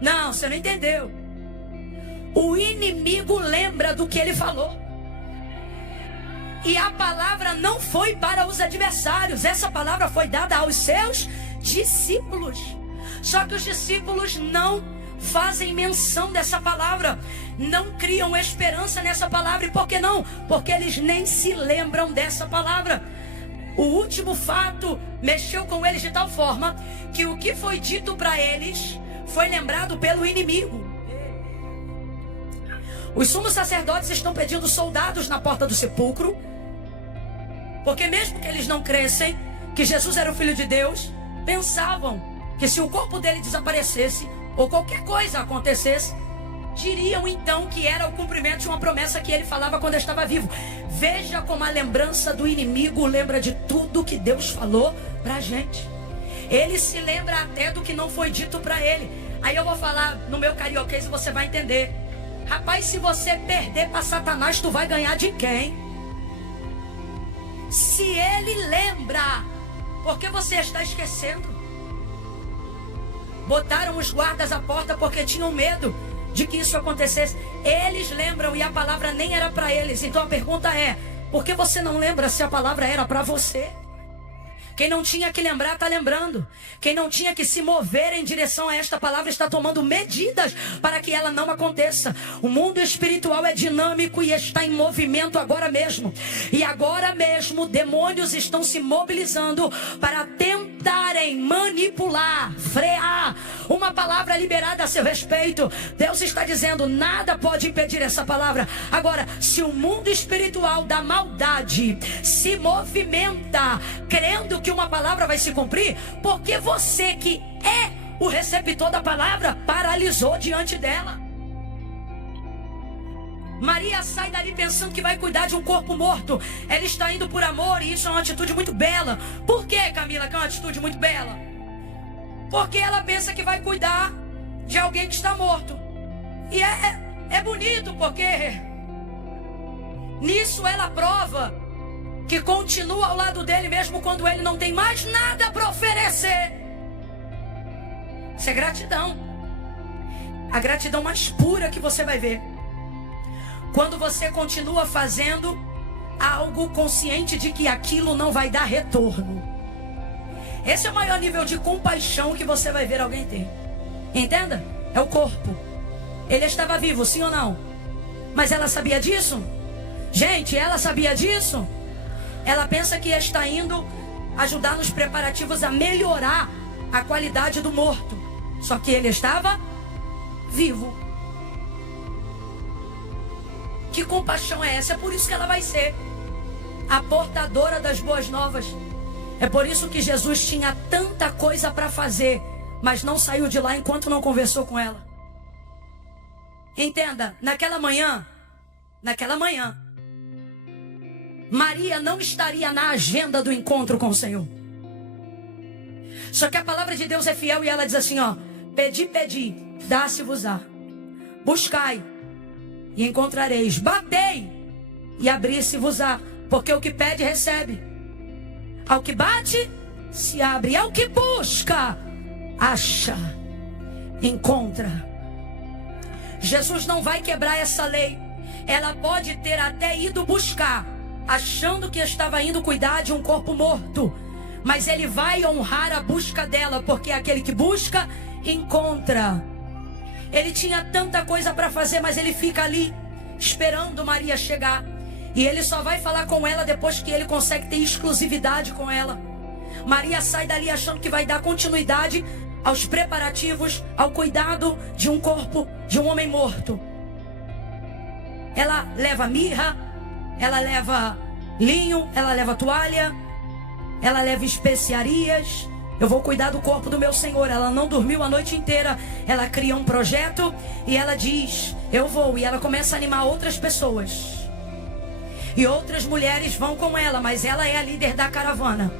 Não, você não entendeu. O inimigo lembra do que ele falou. E a palavra não foi para os adversários. Essa palavra foi dada aos seus discípulos. Só que os discípulos não fazem menção dessa palavra, não criam esperança nessa palavra. E por que não? Porque eles nem se lembram dessa palavra. O último fato mexeu com eles de tal forma que o que foi dito para eles foi lembrado pelo inimigo. Os sumos sacerdotes estão pedindo soldados na porta do sepulcro, porque mesmo que eles não crescem que Jesus era o Filho de Deus, pensavam que se o corpo dele desaparecesse ou qualquer coisa acontecesse, diriam então que era o cumprimento de uma promessa que ele falava quando estava vivo. Veja como a lembrança do inimigo lembra de tudo que Deus falou pra gente. Ele se lembra até do que não foi dito para ele. Aí eu vou falar no meu carioquês e você vai entender. Rapaz, se você perder para Satanás, tu vai ganhar de quem? Se ele lembra, por que você está esquecendo? Botaram os guardas à porta porque tinham medo de que isso acontecesse. Eles lembram e a palavra nem era para eles. Então a pergunta é: por que você não lembra se a palavra era para você? Quem não tinha que lembrar está lembrando. Quem não tinha que se mover em direção a esta palavra está tomando medidas para que ela não aconteça. O mundo espiritual é dinâmico e está em movimento agora mesmo. E agora mesmo demônios estão se mobilizando para tentarem manipular, frear uma palavra liberada a seu respeito. Deus está dizendo: nada pode impedir essa palavra. Agora, se o mundo espiritual da maldade se movimenta crendo que uma palavra vai se cumprir, porque você que é o receptor da palavra paralisou diante dela. Maria sai dali pensando que vai cuidar de um corpo morto. Ela está indo por amor e isso é uma atitude muito bela. Por que, Camila, que é uma atitude muito bela? Porque ela pensa que vai cuidar de alguém que está morto. E é bonito, porque nisso ela prova que continua ao lado dele mesmo quando ele não tem mais nada para oferecer. Isso é gratidão. A gratidão mais pura que você vai ver. Quando você continua fazendo algo consciente de que aquilo não vai dar retorno. Esse é o maior nível de compaixão que você vai ver alguém ter. Entenda? É o corpo. Ele estava vivo, sim ou não? Mas ela sabia disso? Gente, ela sabia disso? Ela pensa que está indo ajudar nos preparativos a melhorar a qualidade do morto. Só que ele estava vivo. Que compaixão é essa? É por isso que ela vai ser a portadora das boas novas. É por isso que Jesus tinha tanta coisa para fazer, mas não saiu de lá enquanto não conversou com ela. Entenda, naquela manhã, Maria não estaria na agenda do encontro com o Senhor. Só que a palavra de Deus é fiel e ela diz assim, ó: pedi, dá-se-vos-á. Buscai e encontrareis. Batei e abri-se-vos-á. Porque o que pede, recebe. Ao que bate, se abre. Ao que busca, acha, encontra. Jesus não vai quebrar essa lei. Ela pode ter até ido buscar, achando que estava indo cuidar de um corpo morto, mas ele vai honrar a busca dela, porque aquele que busca, encontra. Ele tinha tanta coisa para fazer, mas ele fica ali, esperando Maria chegar. E ele só vai falar com ela depois que ele consegue ter exclusividade com ela. Maria sai dali achando que vai dar continuidade aos preparativos, ao cuidado de um corpo, de um homem morto. Ela leva mirra, ela leva linho, ela leva toalha, ela leva especiarias. Eu vou cuidar do corpo do meu Senhor. Ela não dormiu a noite inteira. Ela cria um projeto e ela diz: eu vou. E ela começa a animar outras pessoas. E outras mulheres vão com ela, mas ela é a líder da caravana.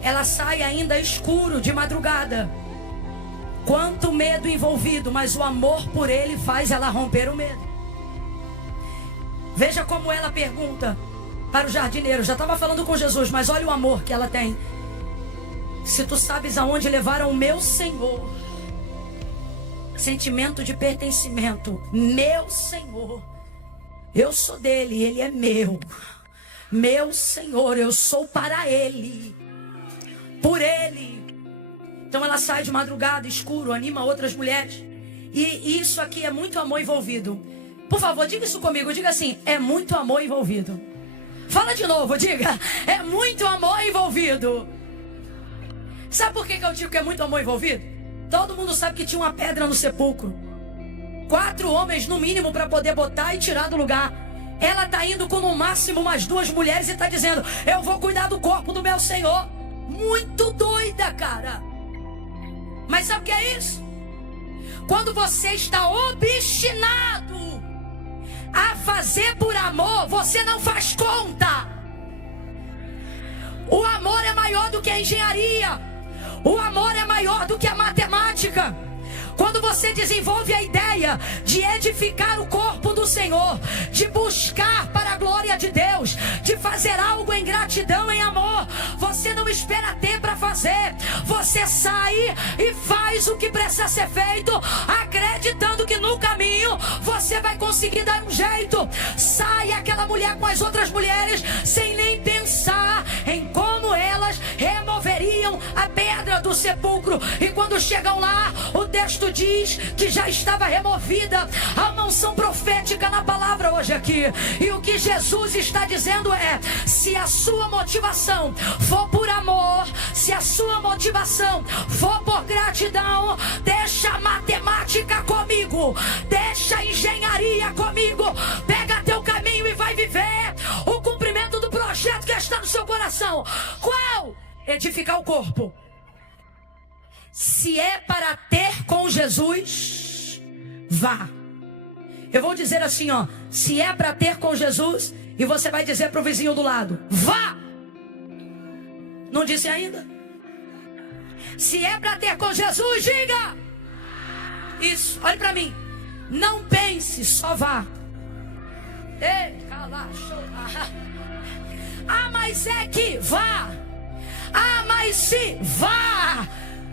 Ela sai ainda escuro, de madrugada. Quanto medo envolvido, mas o amor por ele faz ela romper o medo. Veja como ela pergunta para o jardineiro. Já estava falando com Jesus, mas olha o amor que ela tem. Se tu sabes aonde levaram o meu Senhor. Sentimento de pertencimento. Meu Senhor. Eu sou dele, ele é meu. Meu Senhor, eu sou para ele. Por ele. Então ela sai de madrugada, escuro, anima outras mulheres. E isso aqui é muito amor envolvido. Por favor, diga isso comigo. Diga assim: é muito amor envolvido. Fala de novo, diga: é muito amor envolvido. Sabe por que eu digo que é muito amor envolvido? Todo mundo sabe que tinha uma pedra no sepulcro. 4 homens no mínimo para poder botar e tirar do lugar. Ela está indo com no máximo umas 2 mulheres e está dizendo: eu vou cuidar do corpo do meu Senhor. Muito doida, cara. Mas sabe o que é isso? Quando você está obstinado a fazer por amor, você não faz conta. O amor é mais maior do que a engenharia. O amor é maior do que a matemática. Quando você desenvolve a ideia de edificar o corpo do Senhor, de buscar para a glória de Deus, de fazer algo em gratidão, em amor, você não espera ter para fazer. Você sai e faz o que precisa ser feito, acreditando que no caminho você vai conseguir dar um jeito. Sai aquela mulher com as outras mulheres sem nem pensar em como elas removeriam a pedra do sepulcro. E quando chegam lá, o texto diz que já estava removida. Há uma unção profética na palavra hoje aqui. E o que Jesus está dizendo é: se a sua motivação for por amor, se a sua motivação for por gratidão, deixa a matemática comigo, deixa a engenharia comigo, pega teu caminho e vai viver o cumprimento do projeto que está no seu coração. Qual? Edificar o corpo. Se é para ter com Jesus, vá. Eu vou dizer assim, ó: se é para ter com Jesus, e você vai dizer para o vizinho do lado: vá. Não disse ainda? Se é para ter com Jesus, diga. Isso, olhe para mim. Não pense, só vá. Ei, cala, ah, mas é que vá. Ah, mas se vá.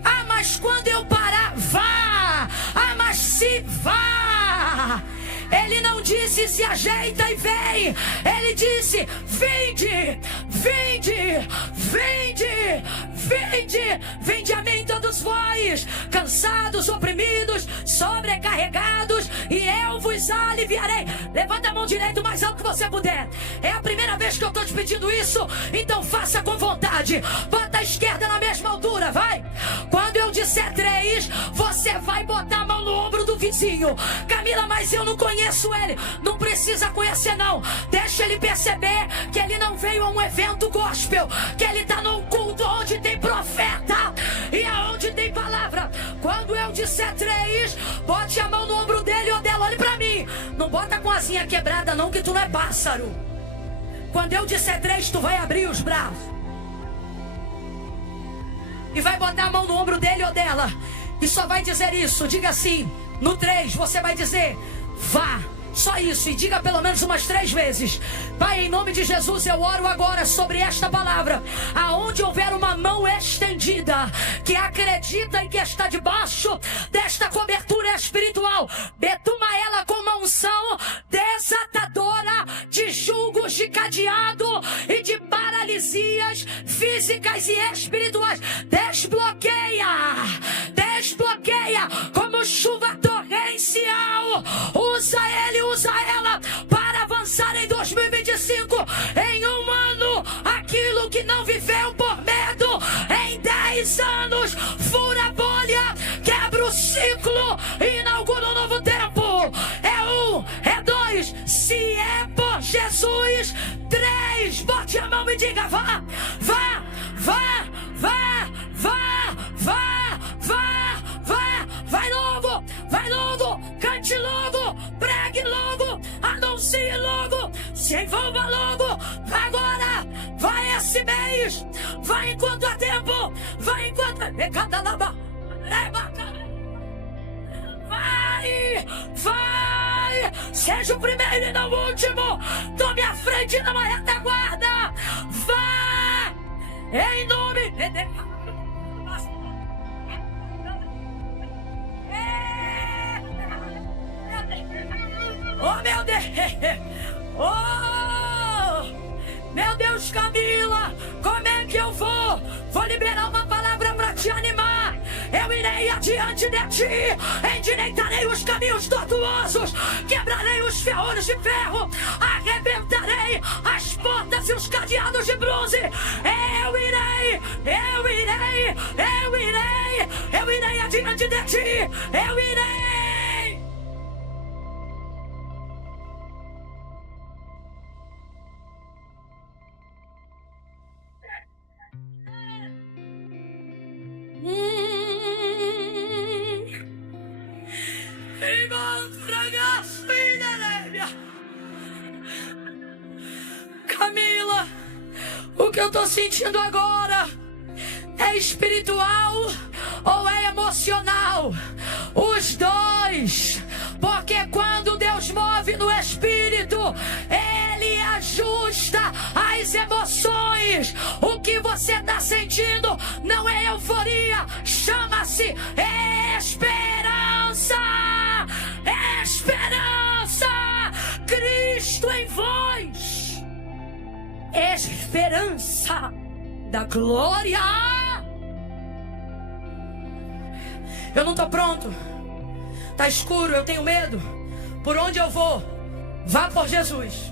Ah, mas quando eu parar, vá. Ah, mas se vá. Ele não disse se ajeita e vem. Ele disse: vinde, vinde, vinde, vinde. Vinde a mim todos vós, cansados, oprimidos, sobrecarregados, e eu vos aliviarei. Levanta a mão direita o mais alto que você puder. É a primeira vez que eu estou te pedindo isso, então faça com vontade. Bota a esquerda na mesma altura, vai. Quando eu disser 3, você vai botar a mão no ombro do vizinho. Camila, mas eu não conheço ele. Não precisa conhecer não. Deixa ele perceber que ele não veio a um evento gospel, que ele está num culto onde tem profeta e aonde tem palavra. Quando eu disser 3, bote a mão no ombro dele ou dela. Olhe pra mim. Não bota com a asinha quebrada não, que tu não é pássaro. Quando eu disser 3, tu vai abrir os braços e vai botar a mão no ombro dele ou dela, e só vai dizer isso. Diga assim: no 3 você vai dizer: vá. Só isso, e diga pelo menos umas 3 vezes: Pai, em nome de Jesus, eu oro agora sobre esta palavra. Aonde houver uma mão estendida, que acredita e que está debaixo desta cobertura espiritual, betuma ela com uma unção desatadora de julgos de cadeado e de paralisias físicas e espirituais. Desbloqueia, desbloqueia como chuva torrencial. Usa ele, usa ela para avançar em 2025. Em um ano, aquilo que não viveu por medo, em 10 anos, fura a bolha, quebra o ciclo e inaugura um novo tempo. É 1, é 2, se é por Jesus. 3, bote a mão e diga: vá, vá, vá, vá, vá, vá, vá, vá. Vai logo, vai logo, cante logo, pregue logo, anuncie logo, se envolva logo. Vai agora, vai esse mês, vai enquanto há tempo, vai enquanto... Vai, vai, seja o primeiro e não o último. Tome a frente e não a retaguarda. Vá, em nome de Deus. Oh, meu Deus! Oh, meu Deus, Camila, como é que eu vou? Vou liberar uma palavra para te animar. Eu irei adiante de ti, endireitarei os caminhos tortuosos, quebrarei os ferrolhos de ferro, arrebentarei as portas e os cadeados de bronze. Eu irei, eu irei, eu irei, eu irei adiante de ti, eu irei. Camila, o que eu tô sentindo agora É espiritual ou é emocional? Os dois. Porque quando Deus move no espírito, Ele ajusta as emoções. O que você está sentindo não é euforia, chama-se esperança. Esperança. Cristo em vós. Esperança da glória. Eu não estou pronto. Está escuro, eu tenho medo. Por onde eu vou? Vá por Jesus.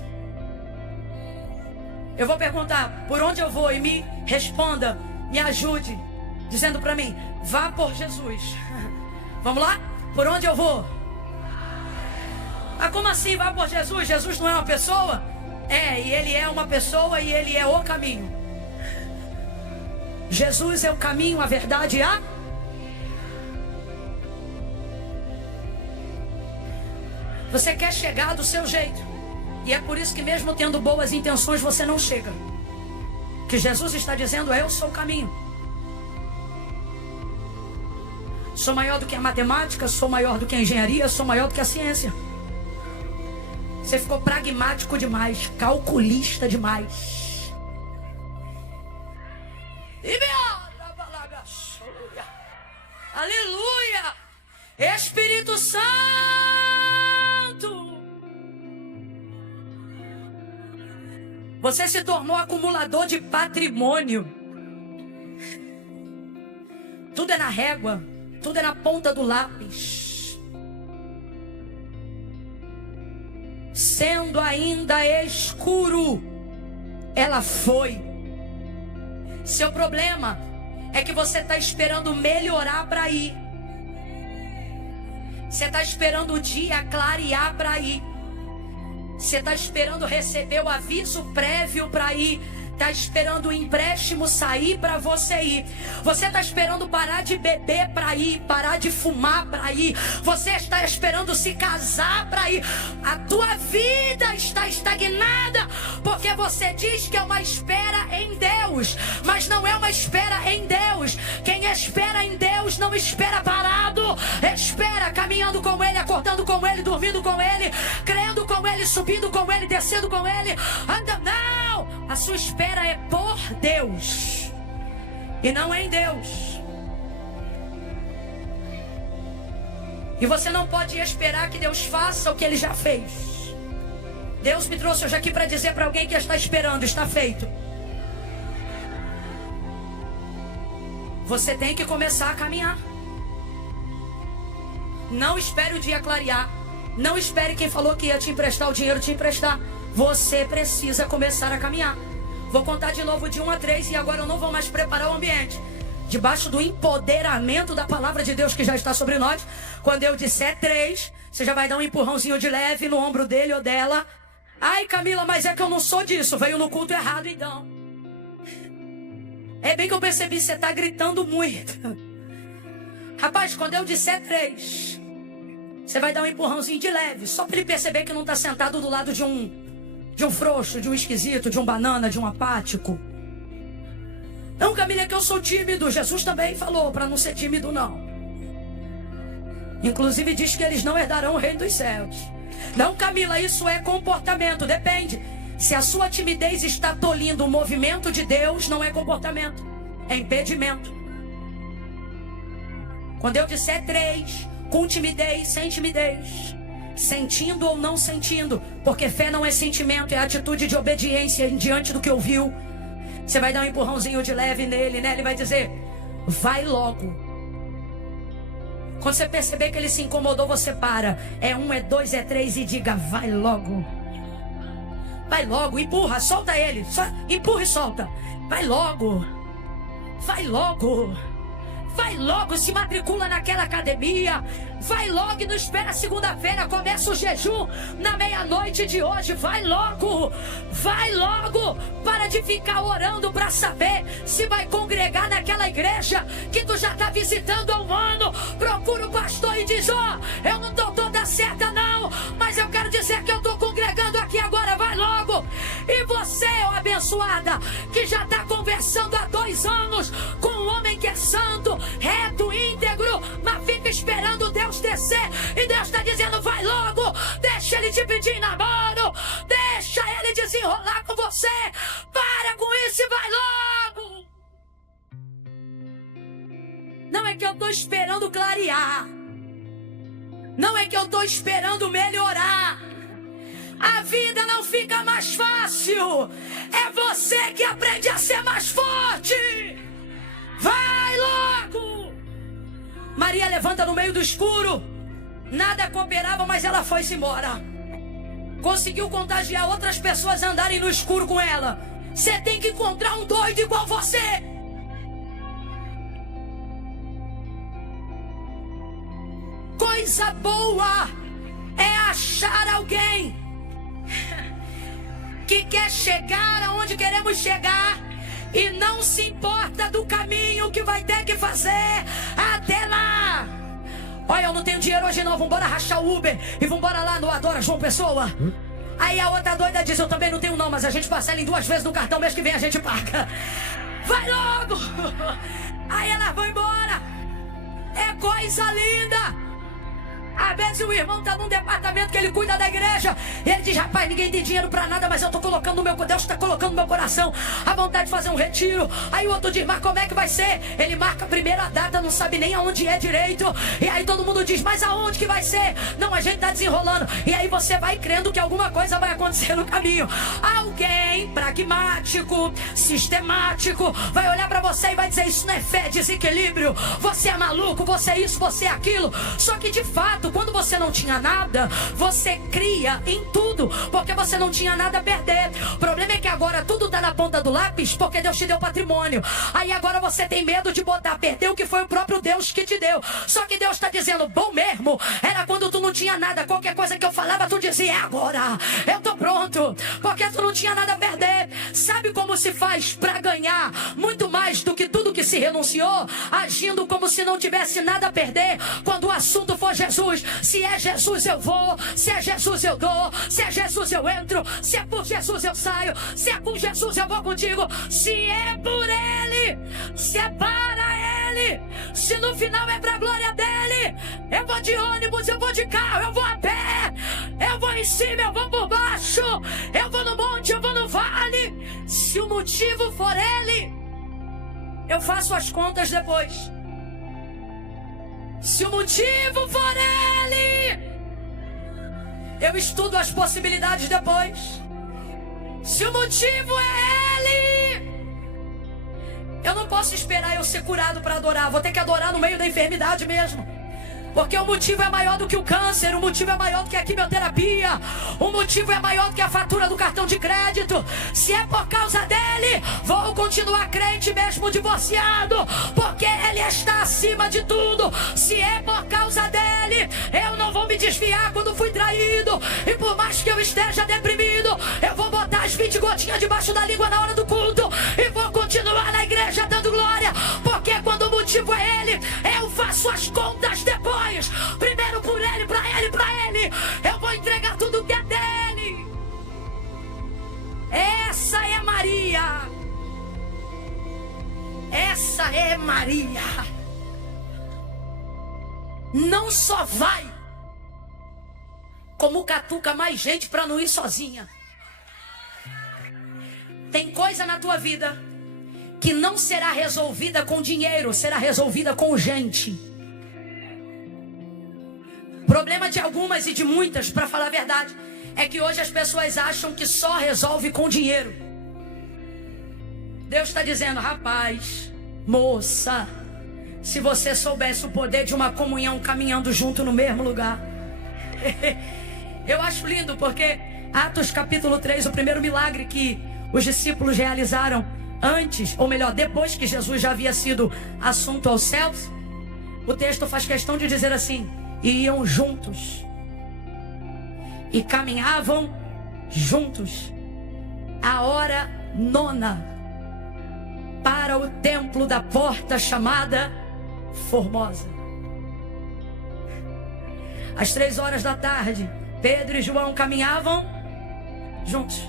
Eu vou perguntar por onde eu vou e me responda, me ajude, dizendo para mim, vá por Jesus. Vamos lá? Por onde eu vou? Ah, como assim vá por Jesus? Jesus não é uma pessoa? É, e Ele é uma pessoa e Ele é o caminho. Jesus é o caminho, a verdade e a... Você quer chegar do seu jeito. E é por isso que mesmo tendo boas intenções, você não chega. Que Jesus está dizendo, eu sou o caminho. Sou maior do que a matemática, sou maior do que a engenharia, sou maior do que a ciência. Você ficou pragmático demais, calculista demais. Aleluia! Espírito Santo! Você se tornou acumulador de patrimônio. Tudo é na régua, tudo é na ponta do lápis. Sendo ainda escuro, ela foi. Seu problema é que você está esperando melhorar para ir. Você está esperando o dia clarear para ir. Você está esperando receber o aviso prévio para ir. Está esperando o empréstimo sair para você ir. Você está esperando parar de beber para ir. Parar de fumar para ir. Você está esperando se casar para ir. A tua vida está estagnada porque você diz que é uma espera em Deus, mas não é uma espera em Deus. Quem espera em Deus não espera parado. Espera caminhando com Ele, acordando com Ele, dormindo com Ele, crendo com Ele, subindo com Ele, descendo com Ele. Anda, não! A sua espera é por Deus e não em Deus. E você não pode esperar que Deus faça o que Ele já fez. Deus me trouxe hoje aqui para dizer para alguém que está esperando, está feito. Você tem que começar a caminhar. Não espere o dia clarear. Não espere quem falou que ia te emprestar o dinheiro te emprestar. Você precisa começar a caminhar. Vou contar de novo de 1 a 3 e agora eu não vou mais preparar o ambiente. Debaixo do empoderamento da palavra de Deus que já está sobre nós. Quando eu disser 3, você já vai dar um empurrãozinho de leve no ombro dele ou dela. Ai, Camila, mas é que eu não sou disso. Veio no culto errado então. É bem que eu percebi, você está gritando muito. Rapaz, quando eu disser 3, você vai dar um empurrãozinho de leve. Só para ele perceber que não está sentado do lado de um frouxo, de um esquisito, de um banana, de um apático. Não, Camila, é que eu sou tímido. Jesus também falou para não ser tímido, não. Inclusive diz que eles não herdarão o reino dos céus. Não, Camila, isso é comportamento. Depende. Se a sua timidez está tolhindo o movimento de Deus, não é comportamento, é impedimento. Quando eu disser 3, com timidez, sem timidez, sentindo ou não sentindo, porque fé não é sentimento, é atitude de obediência diante do que ouviu. Você vai dar um empurrãozinho de leve nele, né? Ele vai dizer, vai logo. Quando você perceber que ele se incomodou, você para. É 1, é 2, é 3 e diga, vai logo. Vai logo, empurra, solta ele. Só empurra e solta. Vai logo. Vai logo. Vai logo, se matricula naquela academia. Vai logo e não espera segunda-feira. Começa o jejum na meia-noite de hoje. Vai logo. Vai logo. Para de ficar orando para saber se vai congregar naquela igreja que tu já está visitando há um ano. Procura o pastor e diz, eu não estou toda certa não, mas eu quero dizer que eu estou congregando aqui agora. Vai logo. E você, eu abençoo abençoada, que já está conversando há 2 anos com um homem que é santo, reto, íntegro, mas fica esperando Deus descer. E Deus está dizendo: vai logo, deixa ele te pedir em namoro, deixa ele desenrolar com você. Para com isso e vai logo. Não é que eu estou esperando clarear, não é que eu estou esperando melhorar. A vida não fica mais fácil, é você que aprende a ser mais forte. Vai logo. Maria levanta no meio do escuro, nada cooperava, mas ela foi-se embora. Conseguiu contagiar outras pessoas a andarem no escuro com ela. Você tem que encontrar um doido igual você. Coisa boa é achar alguém que quer chegar aonde queremos chegar e não se importa do caminho que vai ter que fazer até lá. Olha, eu não tenho dinheiro hoje não, vambora rachar o Uber e vambora lá no Adora João Pessoa. Aí a outra doida diz: eu também não tenho não, mas a gente parcela em 2 vezes no cartão, mês que vem a gente paga. Vai logo. Aí elas vão embora. É coisa linda. Às vezes o irmão está num departamento que ele cuida da igreja, e ele diz: rapaz, ninguém tem dinheiro para nada, mas eu estou colocando no meu, Deus está colocando no meu coração a vontade de fazer um retiro. Aí o outro diz: mas como é que vai ser? Ele marca a primeira data, não sabe nem aonde é direito. E aí todo mundo diz: mas aonde que vai ser? Não, a gente está desenrolando. E aí você vai crendo que alguma coisa vai acontecer no caminho. Alguém pragmático, sistemático, vai olhar para você e vai dizer: isso não é fé, é desequilíbrio. Você é maluco, você é isso, você é aquilo. Só que de fato, quando você não tinha nada, você cria em tudo, porque você não tinha nada a perder. O problema é que agora tudo está na ponta do lápis, porque Deus te deu patrimônio. Aí agora você tem medo de botar a perder o que foi o próprio Deus que te deu. Só que Deus está dizendo: bom mesmo era quando tu não tinha nada. Qualquer coisa que eu falava, tu dizia: é agora, eu tô pronto, porque tu não tinha nada a perder. Sabe como se faz para ganhar muito mais do que tudo que se renunciou? Agindo como se não tivesse nada a perder. Quando o assunto for Jesus, se é Jesus eu vou, se é Jesus eu dou, se é Jesus eu entro, se é por Jesus eu saio, se é com Jesus eu vou contigo, se é por Ele, se é para Ele, se no final é pra glória dEle. Eu vou de ônibus, eu vou de carro, eu vou a pé, eu vou em cima, eu vou por baixo, eu vou no monte, eu vou no vale. Se o motivo for Ele, eu faço as contas depois. Se o motivo for Ele, eu estudo as possibilidades depois. Se o motivo é Ele, eu não posso esperar eu ser curado para adorar. Vou ter que adorar no meio da enfermidade mesmo. Porque o motivo é maior do que o câncer, o motivo é maior do que a quimioterapia, o motivo é maior do que a fatura do cartão de crédito. Se é por causa dele, vou continuar crente mesmo divorciado, porque ele está acima de tudo. Se é por causa dele, eu não vou me desviar quando fui traído. E por mais que eu esteja deprimido, eu vou botar as 20 gotinhas debaixo da língua na hora do culto e vou continuar na igreja dando glória. Porque quando o motivo é ele, eu faço as contas depois. Primeiro por ele, pra ele, pra ele. Eu vou entregar tudo que é dele. Essa é Maria. Essa é Maria. Não só vai, como catuca mais gente pra não ir sozinha. Tem coisa na tua vida que não será resolvida com dinheiro, será resolvida com gente. Problema de algumas e de muitas, para falar a verdade, é que hoje as pessoas acham que só resolve com dinheiro. Deus está dizendo: rapaz, moça, se você soubesse o poder de uma comunhão caminhando junto no mesmo lugar. Eu acho lindo porque Atos capítulo 3, o primeiro milagre que os discípulos realizaram antes, ou melhor, depois que Jesus já havia sido assunto aos céus, o texto faz questão de dizer assim: iam juntos e caminhavam juntos a hora 9 para o templo da porta chamada Formosa. Às 3 horas da tarde, Pedro e João caminhavam juntos.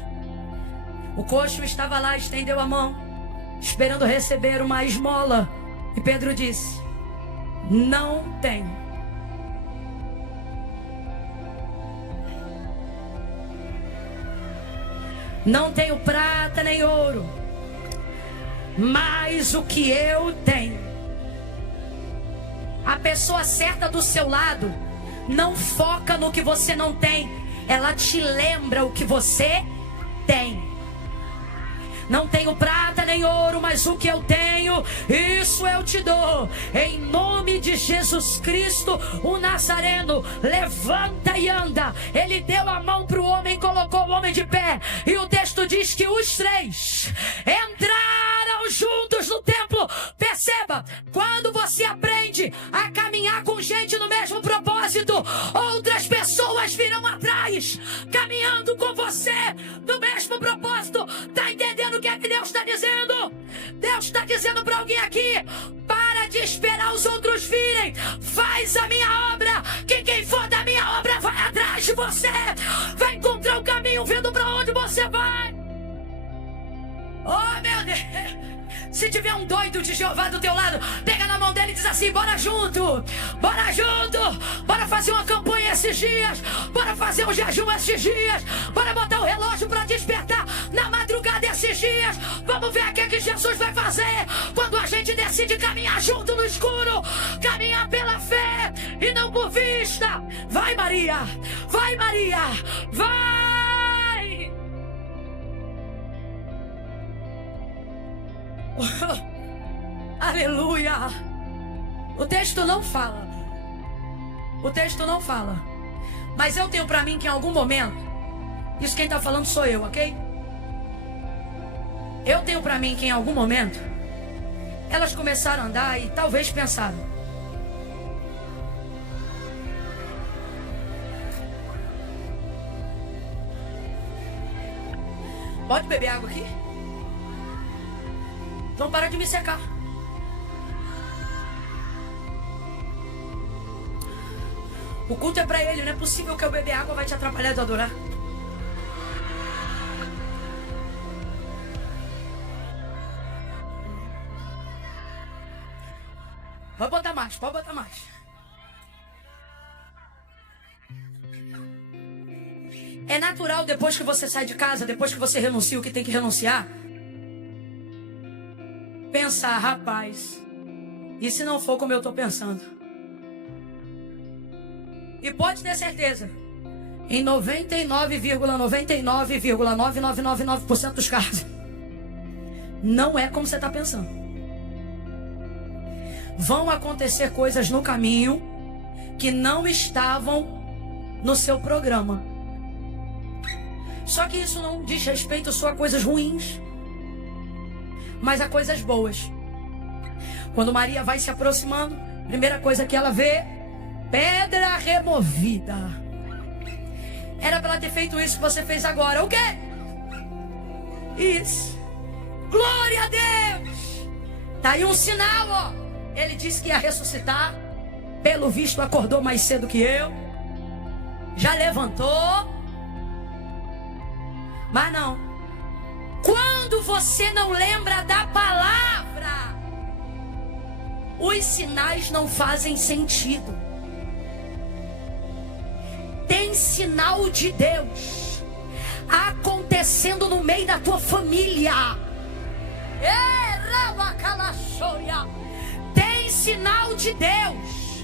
O coxo estava lá, estendeu a mão, esperando receber uma esmola. E Pedro disse: não tenho. Não tenho prata nem ouro, mas o que eu tenho. A pessoa certa do seu lado não foca no que você não tem, ela te lembra o que você tem. Não tenho prata nem ouro, mas o que eu tenho, isso eu te dou. Em nome de Jesus Cristo, o Nazareno, levanta e anda. Ele deu a mão para o homem, colocou o homem de pé. E o texto diz que os três entraram juntos no templo. Perceba, quando você aprende a caminhar com gente no mesmo propósito, outras pessoas virão atrás, caminhando com você no mesmo propósito. Está entendendo o que é que Deus está dizendo? Deus está dizendo para alguém aqui: para de esperar os outros virem, faz a minha obra, que quem for da minha obra vai atrás de você, vai encontrar um caminho vindo para onde você vai. Oh meu Deus! Se tiver um doido de Jeová do teu lado, pega na mão dele e diz assim: bora junto, bora junto, bora fazer uma campanha esses dias, bora fazer um jejum esses dias, bora botar o relógio para despertar na madrugada esses dias. Vamos ver o que Jesus vai fazer quando a gente decide caminhar junto no escuro, caminhar pela fé e não por vista. Vai Maria, vai Maria, vai! Aleluia! O texto não fala. O texto não fala. Mas eu tenho pra mim que em algum momento, isso quem tá falando sou eu, ok? Eu tenho pra mim que em algum momento elas começaram a andar e talvez pensaram: pode beber água aqui? Não para de me secar. O culto é pra ele, não é possível que eu beber água vai te atrapalhar de adorar. Pode botar mais, pode botar mais. É natural, depois que você sai de casa, depois que você renuncia o que tem que renunciar, pensar: rapaz, e se não for como eu estou pensando? E pode ter certeza, em 99,99,9999% dos casos, não é como você está pensando. Vão acontecer coisas no caminho que não estavam no seu programa. Só que isso não diz respeito só a coisas ruins, mas a coisas boas. Quando Maria vai se aproximando, primeira coisa que ela vê: pedra removida. Era para ela ter feito isso que você fez agora. O quê? Isso. Glória a Deus. Tá aí um sinal, ó. Ele disse que ia ressuscitar. Pelo visto acordou mais cedo que eu. Já levantou. Mas não. Quando você não lembra da palavra, os sinais não fazem sentido. Tem sinal de Deus acontecendo no meio da tua família. Tem sinal de Deus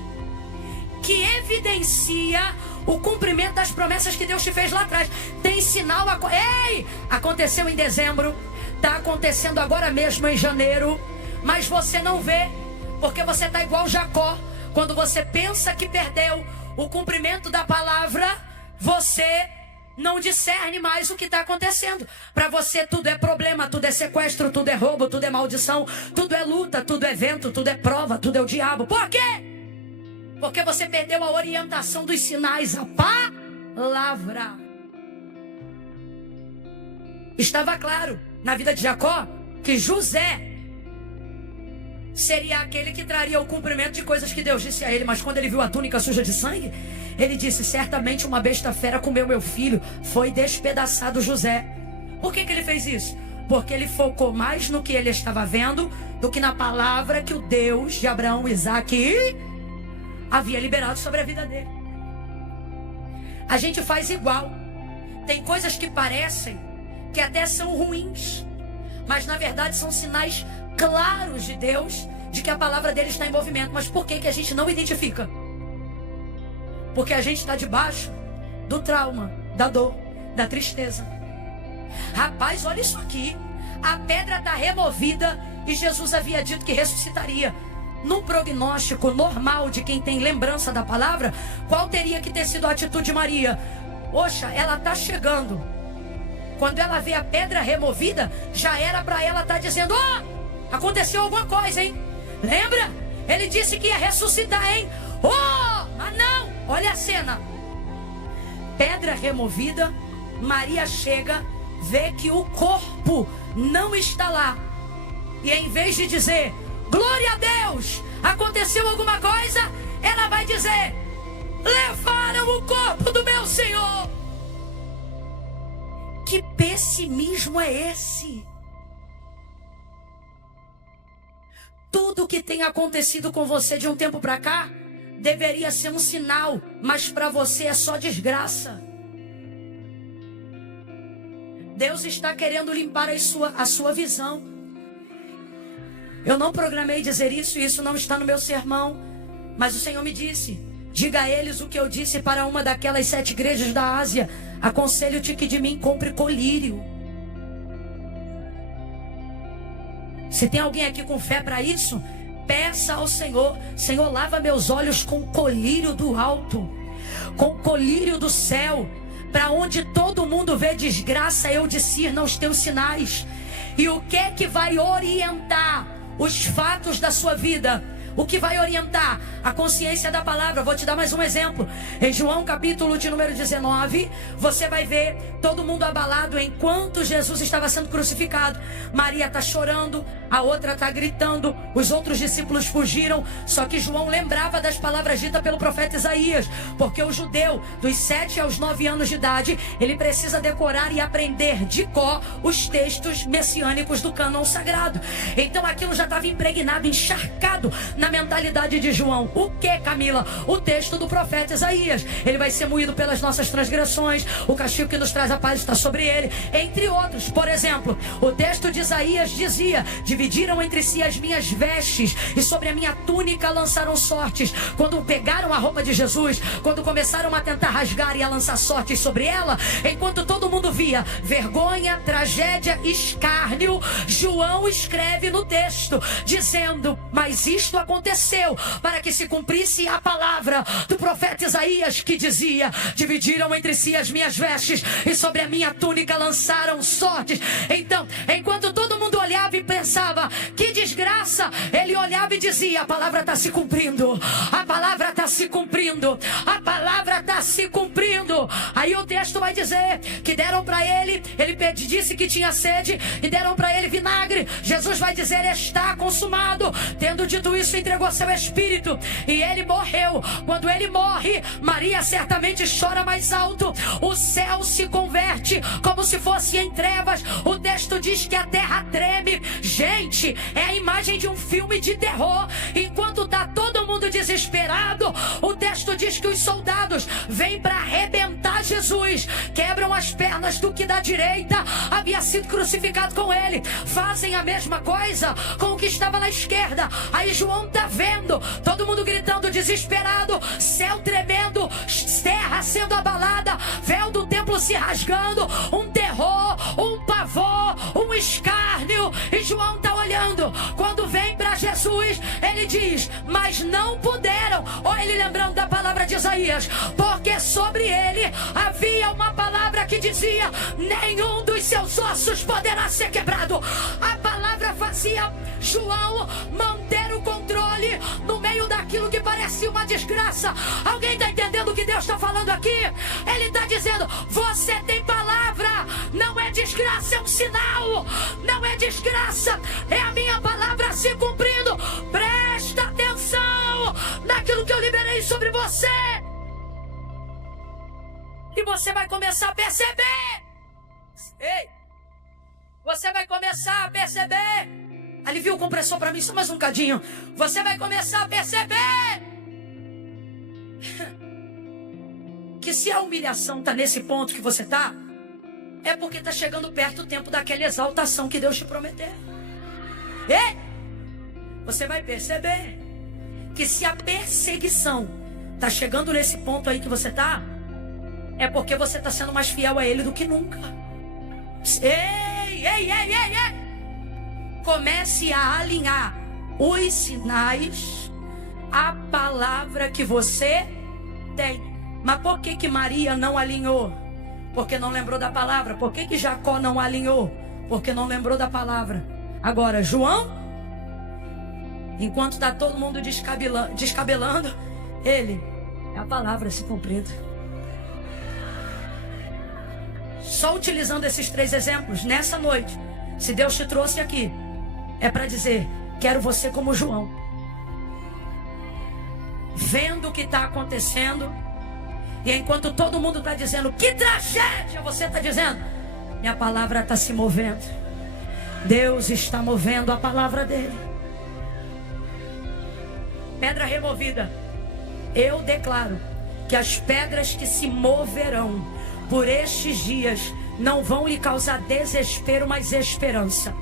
que evidencia o cumprimento das promessas que Deus te fez lá atrás. Tem sinal. Ei! Aconteceu em dezembro, está acontecendo agora mesmo em janeiro, mas você não vê, porque você está igual Jacó. Quando você pensa que perdeu o cumprimento da palavra, você não discerne mais o que está acontecendo. Para você tudo é problema, tudo é sequestro, tudo é roubo, tudo é maldição, tudo é luta, tudo é vento, tudo é prova, tudo é o diabo. Por quê? Porque você perdeu a orientação dos sinais, a palavra. Estava claro na vida de Jacó que José seria aquele que traria o cumprimento de coisas que Deus disse a ele. Mas quando ele viu a túnica suja de sangue, ele disse: certamente uma besta fera comeu meu filho. Foi despedaçado José. Por que ele fez isso? Porque ele focou mais no que ele estava vendo do que na palavra que o Deus de Abraão, Isaac havia liberado sobre a vida dele. A gente faz igual. Tem coisas que parecem que até são ruins, mas na verdade são sinais claros de Deus, de que a palavra dele está em movimento. Mas por que a gente não identifica? Porque a gente está debaixo do trauma, da dor, da tristeza. Rapaz, olha isso aqui. A pedra está removida e Jesus havia dito que ressuscitaria. Num prognóstico normal de quem tem lembrança da palavra, qual teria que ter sido a atitude de Maria? Poxa, ela está chegando. Quando ela vê a pedra removida, já era para ela estar dizendo: ó, aconteceu alguma coisa, hein? Lembra? Ele disse que ia ressuscitar, hein? Mas não, olha a cena. Pedra removida, Maria chega, vê que o corpo não está lá. E em vez de dizer: glória a Deus, aconteceu alguma coisa, ela vai dizer: levaram o corpo do meu Senhor. Que pessimismo é esse? Tudo que tem acontecido com você de um tempo para cá deveria ser um sinal, mas para você é só desgraça. Deus está querendo limpar a sua visão. Eu não programei dizer isso, e isso não está no meu sermão, mas o Senhor me disse: diga a eles o que eu disse para uma daquelas 7 igrejas da Ásia: aconselho-te que de mim compre colírio. Se tem alguém aqui com fé para isso, peça ao Senhor: Senhor, lava meus olhos com colírio do alto, com colírio do céu, para onde todo mundo vê desgraça, eu discerna os teus sinais. E o que é que vai orientar os fatos da sua vida? O que vai orientar? A consciência da palavra. Vou te dar mais um exemplo. Em João capítulo de número 19, você vai ver todo mundo abalado enquanto Jesus estava sendo crucificado. Maria está chorando, a outra está gritando, os outros discípulos fugiram. Só que João lembrava das palavras ditas pelo profeta Isaías, porque o judeu dos 7 aos 9 anos de idade, ele precisa decorar e aprender de cor os textos messiânicos do cânon sagrado. Então aquilo já estava impregnado, encharcado na mentalidade de João. O que, Camila? O texto do profeta Isaías: ele vai ser moído pelas nossas transgressões, o castigo que nos traz a paz está sobre ele, entre outros. Por exemplo, o texto de Isaías dizia: dividiram entre si as minhas vestes e sobre a minha túnica lançaram sortes. Quando pegaram a roupa de Jesus, quando começaram a tentar rasgar e a lançar sortes sobre ela, enquanto todo mundo via vergonha, tragédia, escárnio, João escreve no texto dizendo: mas isto aconteceu para que se cumprisse a palavra do profeta Isaías, que dizia: dividiram entre si as minhas vestes e sobre a minha túnica lançaram sortes. Então, enquanto todo mundo olhava e pensava: que desgraça, ele olhava e dizia: a palavra está se cumprindo, a palavra está se cumprindo, a palavra está se cumprindo. Aí o texto vai dizer que deram para ele disse que tinha sede e deram para ele vinagre. Jesus vai dizer: está consumado. Tendo dito isso, entregou seu espírito e ele morreu. Quando ele morre, Maria certamente chora mais alto. O céu se converte como se fosse em trevas. O texto diz que a terra treme. Gente, é a imagem de um filme de terror. Enquanto está todo mundo desesperado, o texto diz que os soldados vêm para arrebentar Jesus, quebram as pernas do que da direita havia sido crucificado com ele, fazem a mesma coisa com o que estava na esquerda. Aí João está vendo todo mundo gritando desesperado, céu tremendo, terra sendo abalada, véu do templo se rasgando, um terror, um pavor, um escárnio. E João está olhando. Quando vem para Jesus, ele diz: mas não puderam. Olha ele lembrando da palavra de Isaías, porque sobre ele havia uma palavra que dizia: nenhum dos seus ossos poderá ser quebrado. A palavra fazia João manter o controle no meio daquilo que parecia uma desgraça. Alguém está entendendo o que Deus está falando aqui? Ele está dizendo: você tem palavra, não é desgraça, é um sinal. Não é desgraça, é a minha palavra se cumprindo. Presta atenção naquilo que eu liberei sobre você, e você vai começar a perceber. Ei, você vai começar a perceber. Alivia o compressor para mim, só mais um cadinho. Você vai começar a perceber que se a humilhação está nesse ponto que você está, é porque está chegando perto o tempo daquela exaltação que Deus te prometeu. E você vai perceber que se a perseguição está chegando nesse ponto aí que você está, é porque você está sendo mais fiel a Ele do que nunca. Ei! Comece a alinhar os sinais à palavra que você tem. Mas por que Maria não alinhou? Porque não lembrou da palavra. Por que Jacó não alinhou? Porque não lembrou da palavra. Agora, João, enquanto está todo mundo descabelando, ele é a palavra se cumprindo. Só utilizando esses 3 exemplos, nessa noite, se Deus te trouxe aqui, é para dizer, quero você como João. Vendo o que está acontecendo, e enquanto todo mundo está dizendo, que tragédia, você está dizendo, minha palavra está se movendo. Deus está movendo a palavra dele. Pedra removida. Eu declaro que as pedras que se moverão por estes dias não vão lhe causar desespero, mas esperança.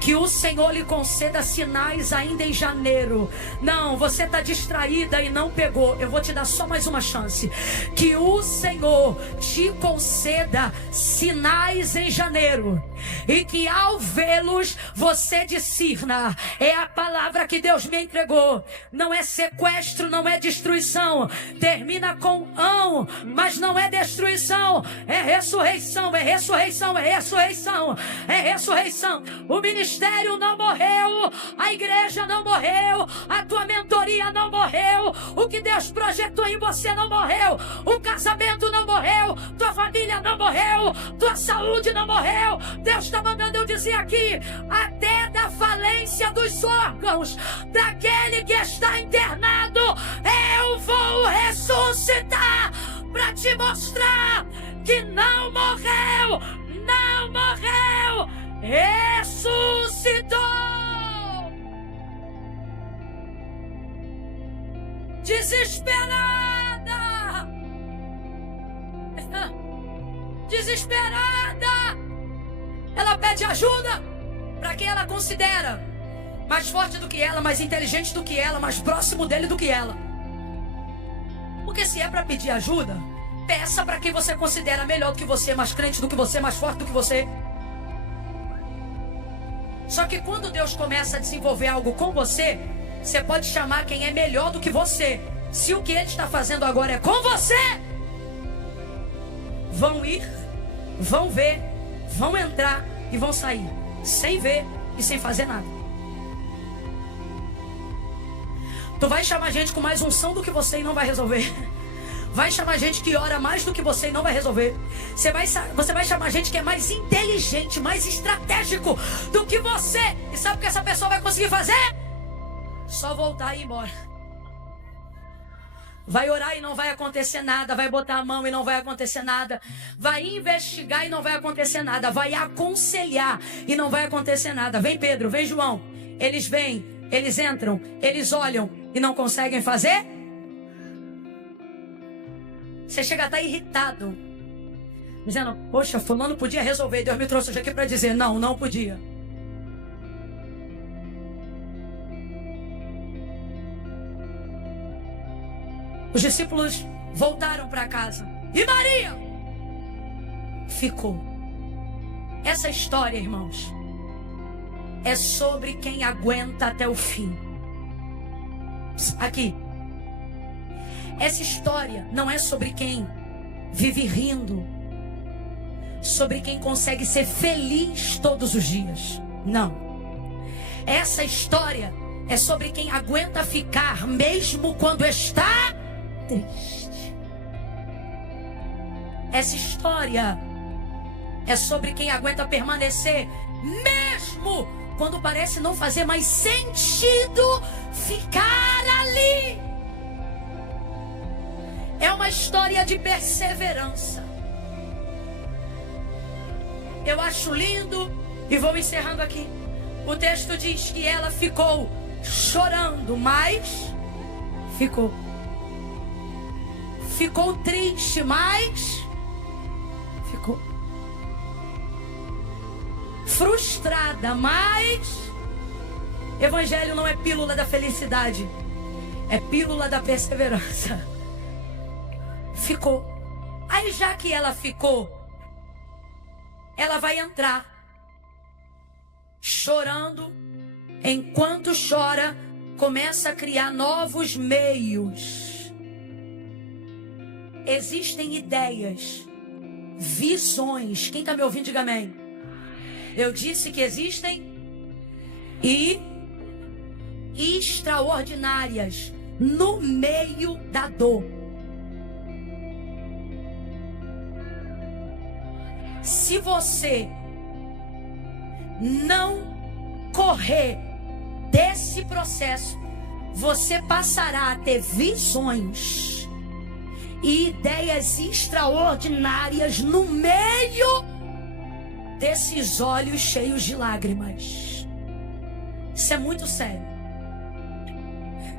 Que o Senhor lhe conceda sinais ainda em janeiro. Não, você está distraída e não pegou. Eu vou te dar só mais uma chance. Que o Senhor te conceda sinais em janeiro. E que ao vê-los, você discirna. É a palavra que Deus me entregou. Não é sequestro, não é destruição. Termina com ão, mas não é destruição. É ressurreição, é ressurreição, é ressurreição. É ressurreição. O ministério não morreu. A igreja não morreu. A tua mentoria não morreu. O que Deus projetou em você não morreu. O casamento não morreu. Tua família não morreu. Tua saúde não morreu. Deus está mandando eu dizer aqui, até da falência dos órgãos, daquele que está internado, eu vou ressuscitar para te mostrar que não morreu, não morreu, ressuscitou. Desesperada, ela pede ajuda para quem ela considera mais forte do que ela, mais inteligente do que ela, mais próximo dele do que ela. Porque se é para pedir ajuda, peça para quem você considera melhor do que você, mais crente do que você, mais forte do que você. Só que quando Deus começa a desenvolver algo com você, você pode chamar quem é melhor do que você. Se o que Ele está fazendo agora é com você, vão ir, vão ver, vão entrar e vão sair, sem ver e sem fazer nada. Tu vai chamar gente com mais unção do que você e não vai resolver. Vai chamar gente que ora mais do que você e não vai resolver. Você vai chamar gente que é mais inteligente, mais estratégico do que você. E sabe o que essa pessoa vai conseguir fazer? Só voltar e ir embora. Vai orar e não vai acontecer nada. Vai botar a mão e não vai acontecer nada. Vai investigar e não vai acontecer nada. Vai aconselhar e não vai acontecer nada. Vem Pedro, vem João. Eles vêm, eles entram, eles olham e não conseguem fazer. Você chega a estar irritado, dizendo, poxa, fulano podia resolver. Deus me trouxe hoje aqui para dizer, não, não podia. Os discípulos voltaram para casa. E Maria ficou. Essa história, irmãos, é sobre quem aguenta até o fim. Aqui. Essa história não é sobre quem vive rindo, sobre quem consegue ser feliz todos os dias. Não. Essa história é sobre quem aguenta ficar mesmo quando está triste. Essa história é sobre quem aguenta permanecer mesmo quando parece não fazer mais sentido ficar ali. É uma história de perseverança. Eu acho lindo E vou encerrando aqui. O texto diz que ela ficou chorando, mas ficou triste, mas ficou frustrada, mas evangelho não é pílula da felicidade, é pílula da perseverança. Ficou. Aí já que ela ficou, ela vai entrar chorando. Enquanto chora, começa a criar novos meios. Existem ideias, visões. Quem está me ouvindo, diga amém. Eu disse que existem e extraordinárias no meio da dor. Se você não correr desse processo, você passará a ter visões e ideias extraordinárias no meio desses olhos cheios de lágrimas. Isso é muito sério.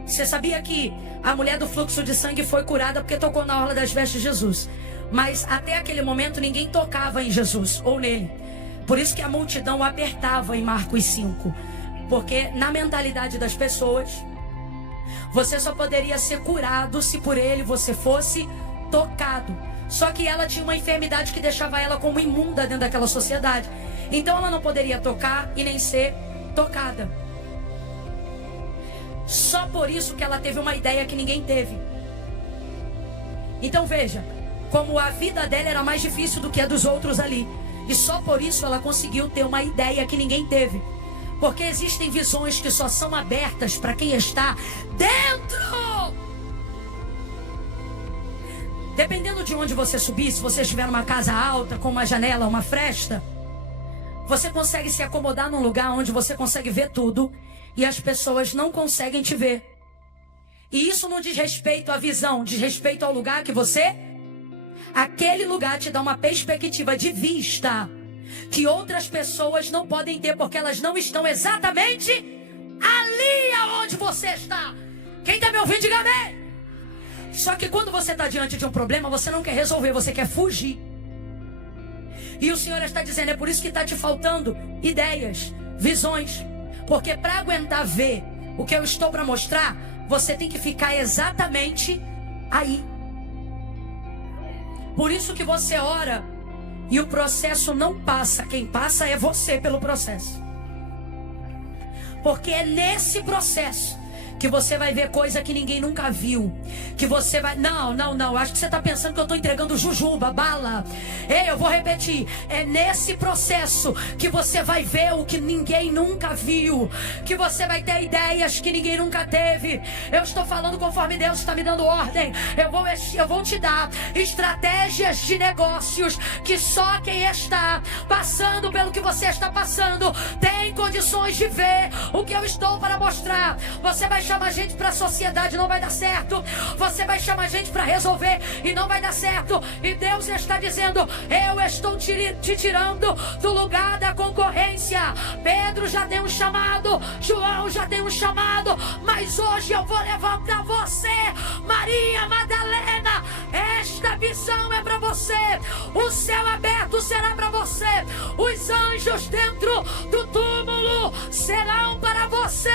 Você sabia que a mulher do fluxo de sangue foi curada porque tocou na orla das vestes de Jesus? Mas até aquele momento ninguém tocava em Jesus ou nele. Por isso que a multidão o apertava em Marcos 5. Porque na mentalidade das pessoas, você só poderia ser curado se por ele você fosse tocado. Só que ela tinha uma enfermidade que deixava ela como imunda dentro daquela sociedade. Então ela não poderia tocar e nem ser tocada. Só por isso que ela teve uma ideia que ninguém teve. Então veja, como a vida dela era mais difícil do que a dos outros ali. E só por isso ela conseguiu ter uma ideia que ninguém teve. Porque existem visões que só são abertas para quem está dentro. Dependendo de onde você subir, se você estiver numa casa alta, com uma janela, uma fresta, você consegue se acomodar num lugar onde você consegue ver tudo e as pessoas não conseguem te ver. E isso não diz respeito à visão, diz respeito ao lugar que você... Aquele lugar te dá uma perspectiva de vista que outras pessoas não podem ter, porque elas não estão exatamente ali aonde você está. Quem está me ouvindo, diga amém. Só que quando você está diante de um problema, você não quer resolver, você quer fugir. E o Senhor está dizendo, é por isso que está te faltando ideias, visões. Porque para aguentar ver o que eu estou para mostrar, você tem que ficar exatamente aí. Por isso que você ora e o processo não passa. Quem passa é você pelo processo. Porque é nesse processo que você vai ver coisa que ninguém nunca viu. Que você vai... Não. Acho que você está pensando que eu estou entregando jujuba, bala. Ei, eu vou repetir. É nesse processo que você vai ver o que ninguém nunca viu. Que você vai ter ideias que ninguém nunca teve. Eu estou falando conforme Deus está me dando ordem. Eu vou te dar estratégias de negócios que só quem está passando pelo que você está passando tem condições de ver o que eu estou para mostrar. Você vai chamar gente para a sociedade, não vai dar certo. Você vai chamar gente para resolver e não vai dar certo. E Deus está dizendo, eu estou te tirando do lugar da concorrência. Pedro já tem um chamado, João já tem um chamado, mas hoje eu vou levantar você, Maria Madalena. Esta visão é para você. O céu aberto será para você. Os anjos dentro do túmulo serão para você.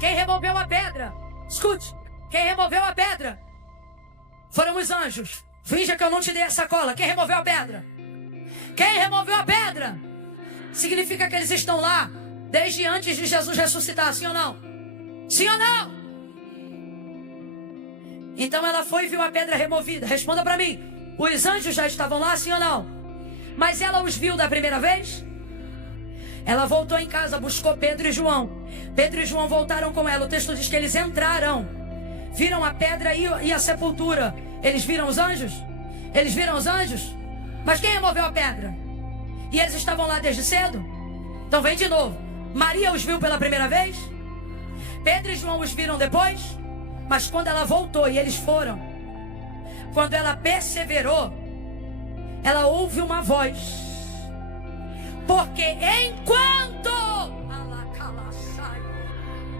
Quem removeu a pedra? Escute. Quem removeu a pedra foram os anjos. Finja que eu não te dei a sacola. Quem removeu a pedra? Quem removeu a pedra? Significa que eles estão lá desde antes de Jesus ressuscitar. Sim ou não? Sim ou não? Então ela foi e viu a pedra removida. Responda para mim. Os anjos já estavam lá, sim ou não? Mas ela os viu da primeira vez? Ela voltou em casa, buscou Pedro e João. Pedro e João voltaram com ela. O texto diz que eles entraram, viram a pedra e a sepultura. Eles viram os anjos? Eles viram os anjos? Mas quem removeu a pedra? E eles estavam lá desde cedo? Então vem de novo. Maria os viu pela primeira vez? Pedro e João os viram depois? Mas quando ela voltou e eles foram, quando ela perseverou, ela ouve uma voz. Porque enquanto...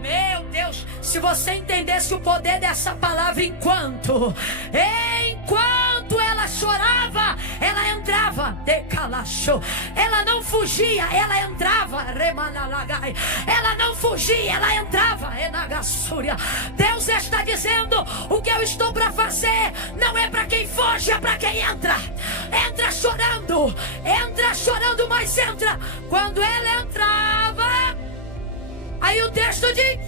Meu Deus, se você entendesse o poder dessa palavra enquanto ela chorava, ela entrava, decalachou. Ela não fugia, ela entrava, remanalagai. Ela não fugia, ela entrava, enagassúria. Deus está dizendo: o que eu estou para fazer não é para quem foge, é para quem entra. Entra chorando, mas entra. Quando ela entrava, aí o texto diz: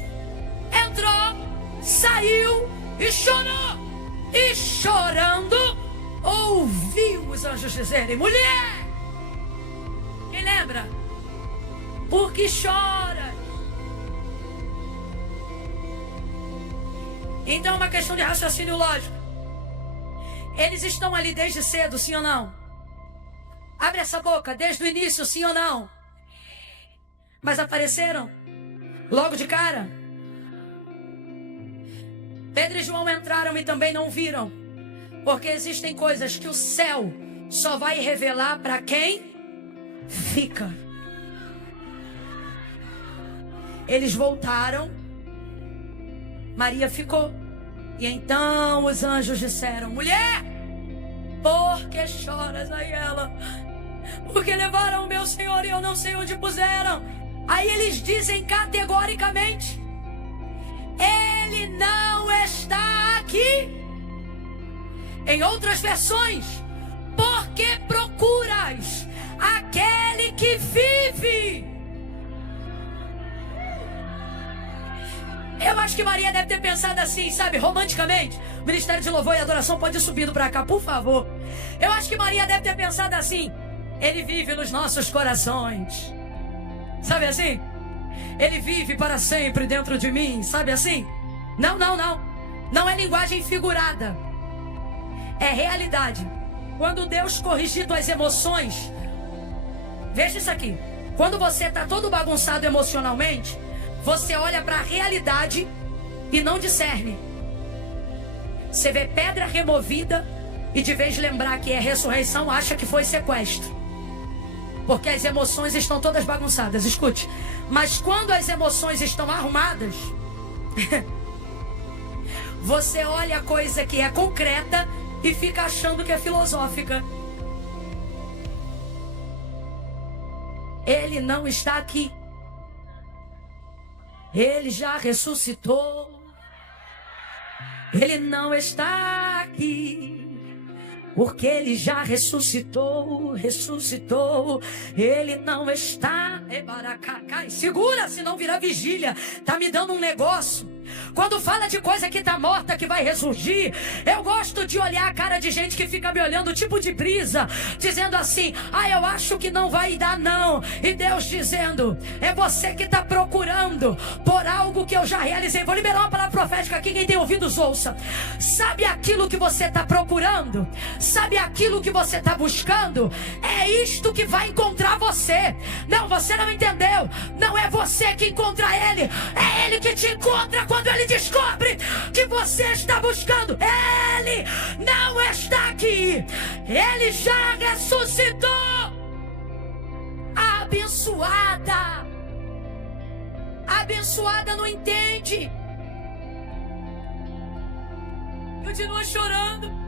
entrou, saiu e chorou. E chorando, ouviu os anjos dizerem: mulher, quem lembra? Por que chora? Então é uma questão de raciocínio lógico. Eles estão ali desde cedo, sim ou não? Abre essa boca, desde o início, sim ou não? Mas apareceram logo de cara. Pedro e João entraram e também não viram, porque existem coisas que o céu só vai revelar para quem fica. Eles voltaram, Maria ficou. E então os anjos disseram: mulher, por que choras? Aí ela: porque levaram o meu Senhor e eu não sei onde puseram. Aí eles dizem categoricamente: ele não está aqui. Em outras versões: porque procuras aquele que vive. Eu acho que Maria deve ter pensado assim, sabe, romanticamente. O Ministério de Louvor e Adoração pode ir subindo para cá, por favor. Eu acho que Maria deve ter pensado assim: ele vive nos nossos corações. Sabe assim? Ele vive para sempre dentro de mim, sabe assim? Não. Não é linguagem figurada. É realidade. Quando Deus corrigir tuas emoções, veja isso aqui. Quando você está todo bagunçado emocionalmente, você olha para a realidade e não discerne. Você vê pedra removida e, de vez de lembrar que é ressurreição, acha que foi sequestro. Porque as emoções estão todas bagunçadas. Escute. Mas quando as emoções estão arrumadas, você olha a coisa que é concreta e fica achando que é filosófica. Ele não está aqui. Ele já ressuscitou. Ele não está aqui. Porque ele já ressuscitou. Ele não está. Segura, senão virá vigília. Tá me dando um negócio. Quando fala de coisa que tá morta, que vai ressurgir, eu gosto de olhar a cara de gente que fica me olhando tipo de brisa, dizendo assim: eu acho que não vai dar não. E Deus dizendo: é você que tá procurando por algo que eu já realizei. Vou liberar uma palavra profética aqui, quem tem ouvidos ouça. Sabe aquilo que você tá procurando? Sabe aquilo que você tá buscando? É isto que vai encontrar você. Não, você não entendeu. Não é você que encontra ele, é ele que te encontra quando ele descobre que você está buscando. Ele não está aqui. Ele já ressuscitou. Abençoada não entende. Continua chorando.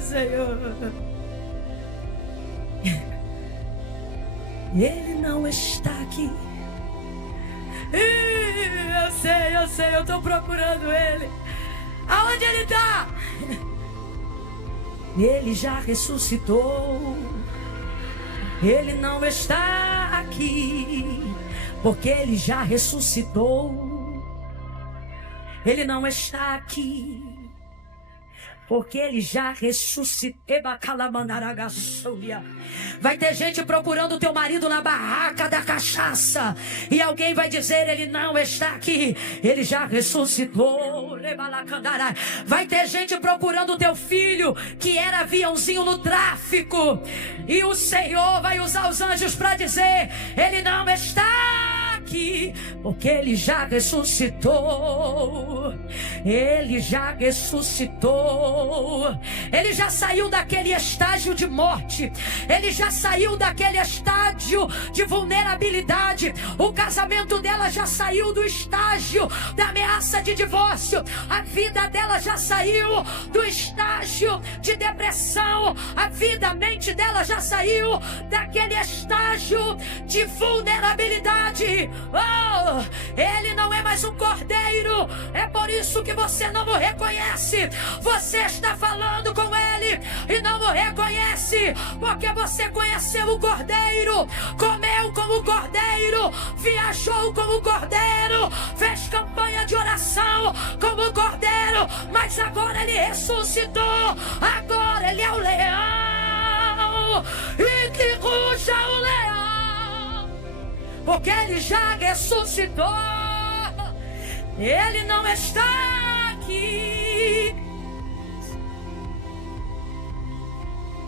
Senhor, ele não está aqui. Eu sei, eu estou procurando ele. Aonde ele está? Ele já ressuscitou. Ele não está aqui, porque ele já ressuscitou. Ele não está aqui, porque ele já ressuscitou. Vai ter gente procurando o teu marido na barraca da cachaça, e alguém vai dizer: ele não está aqui, ele já ressuscitou. Vai ter gente procurando o teu filho que era aviãozinho no tráfico. E o Senhor vai usar os anjos para dizer: ele não está aqui, porque ele já ressuscitou. Ele já ressuscitou. Ele já saiu daquele estágio de morte. Ele já saiu daquele estágio de vulnerabilidade. O casamento dela já saiu do estágio da ameaça de divórcio. A vida dela já saiu do estágio de depressão. A mente dela já saiu daquele estágio de vulnerabilidade. Oh, ele não é mais um cordeiro. É por isso que você não o reconhece. Você está falando com ele e não o reconhece, porque você conheceu o cordeiro, comeu como o cordeiro, viajou como o cordeiro, fez campanha de oração como o cordeiro, mas agora ele ressuscitou. Agora ele é o leão e que ruja o leão, porque ele já ressuscitou. Ele não está aqui.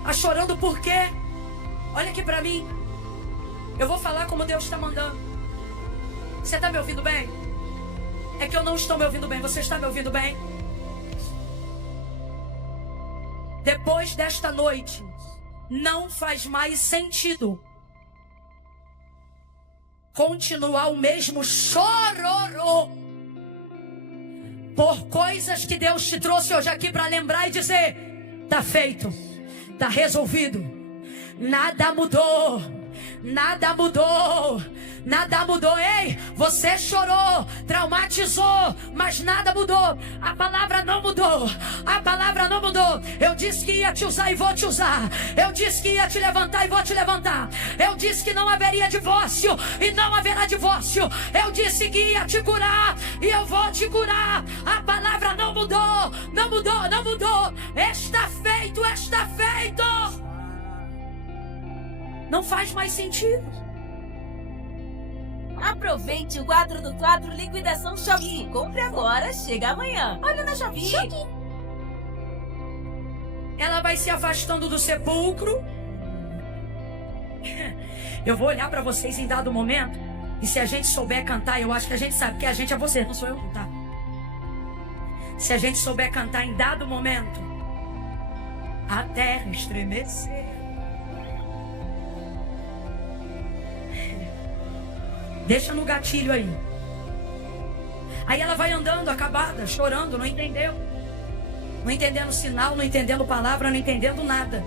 Tá chorando por quê? Olha aqui pra mim. Eu vou falar como Deus está mandando. Você está me ouvindo bem? É que eu não estou me ouvindo bem. Você está me ouvindo bem? Depois desta noite, não faz mais sentido continuar o mesmo chororô por coisas que Deus te trouxe hoje aqui para lembrar e dizer: tá feito, tá resolvido, nada mudou, nada mudou, nada mudou. Ei, você chorou, traumatizou, mas nada mudou. A palavra não mudou, a palavra não mudou. Eu disse que ia te usar e vou te usar. Eu disse que ia te levantar e vou te levantar. Eu disse que não haveria divórcio e não haverá divórcio. Eu disse que ia te curar e eu vou te curar. A palavra não mudou, não mudou, não mudou. Está feito, está feito. Não faz mais sentido. Aproveite o quadro do quadro Liquidação Shopee. Compre agora, chega amanhã. Olha na Shopee. Ela vai se afastando do sepulcro. Eu vou olhar para vocês em dado momento. E se a gente souber cantar, eu acho que a gente sabe que a gente é você, não sou eu, tá? Se a gente souber cantar em dado momento, a terra estremecer. Deixa no gatilho aí. Aí ela vai andando acabada, chorando, não entendeu. Não entendendo sinal, não entendendo palavra, não entendendo nada.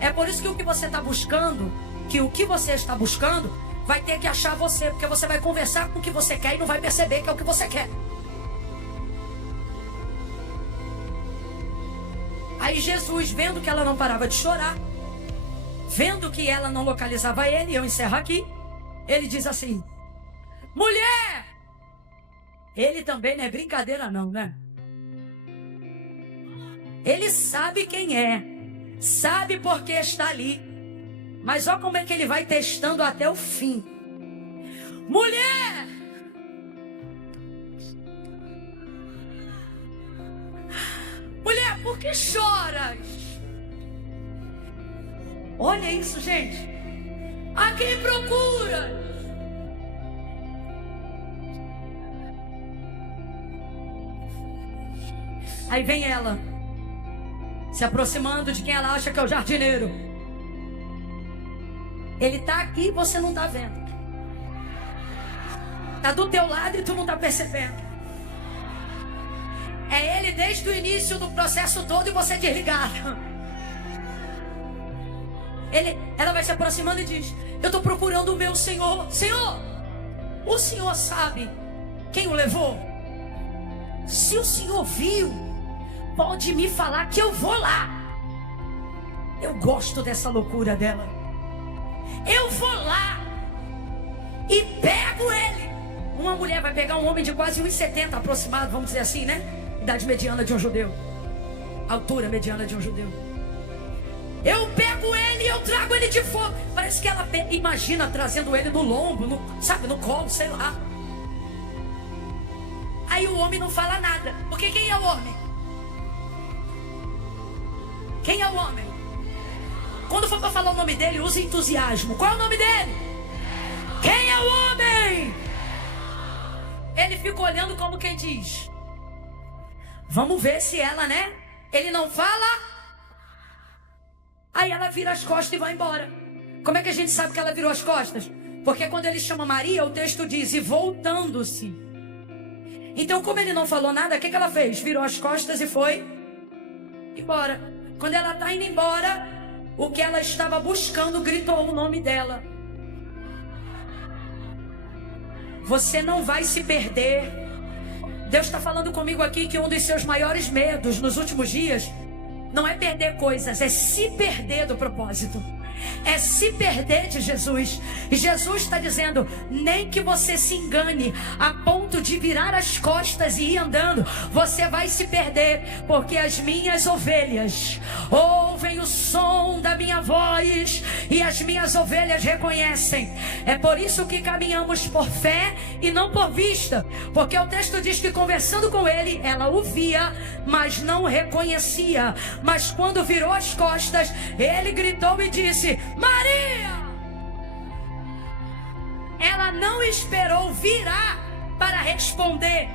É por isso que o que você está buscando, que o que você está buscando, vai ter que achar você. Porque você vai conversar com o que você quer e não vai perceber que é o que você quer. Aí Jesus, vendo que ela não parava de chorar, vendo que ela não localizava ele, eu encerro aqui. Ele diz assim: mulher! Ele também não é brincadeira não, né? Ele sabe quem é, sabe por que está ali, mas olha como é que ele vai testando até o fim. Mulher! Mulher, por que choras? Olha isso, gente. A quem procura? Aí vem ela, se aproximando de quem ela acha que é o jardineiro. Ele tá aqui e você não tá vendo. Tá do teu lado e tu não tá percebendo. É ele desde o início do processo todo e você desligado. Ela vai se aproximando e diz: eu estou procurando o meu Senhor. Senhor, o Senhor sabe quem o levou? Se o Senhor viu, pode me falar que eu vou lá. Eu gosto dessa loucura dela. Eu vou lá e pego ele. Uma mulher vai pegar um homem de quase 1,70 aproximado, vamos dizer assim, né? Idade mediana de um judeu, altura mediana de um judeu. Eu pego ele e eu trago ele de fogo. Parece que ela imagina trazendo ele no lombo, sabe, no colo, sei lá. Aí o homem não fala nada. Porque quem é o homem? Quem é o homem? Quando for para falar o nome dele, use entusiasmo. Qual é o nome dele? Quem é o homem? Ele fica olhando como quem diz: vamos ver se ela, né? Ele não fala. Aí ela vira as costas e vai embora. Como é que a gente sabe que ela virou as costas? Porque quando ele chama Maria, o texto diz: e voltando-se. Então, como ele não falou nada, o que ela fez? Virou as costas e foi embora. Quando ela está indo embora, o que ela estava buscando gritou o nome dela. Você não vai se perder. Deus está falando comigo aqui que um dos seus maiores medos nos últimos dias não é perder coisas, é se perder do propósito. É se perder de Jesus. E Jesus está dizendo: nem que você se engane a ponto de virar as costas e ir andando, você vai se perder, porque as minhas ovelhas ouvem o som da minha voz e as minhas ovelhas reconhecem. É por isso que caminhamos por fé e não por vista, porque o texto diz que conversando com ele, ela o via, mas não reconhecia. Mas quando virou as costas, ele gritou e disse: Maria! Ela não esperou virar para responder.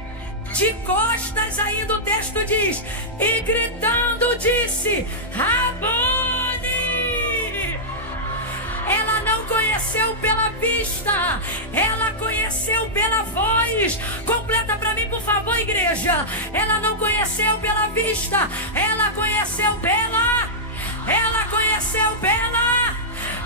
De costas ainda o texto diz: e gritando disse: Rabone! Ela não conheceu pela vista, ela conheceu pela voz. Completa para mim, por favor, igreja. Ela não conheceu pela vista, ela conheceu pela... Ela conheceu pela...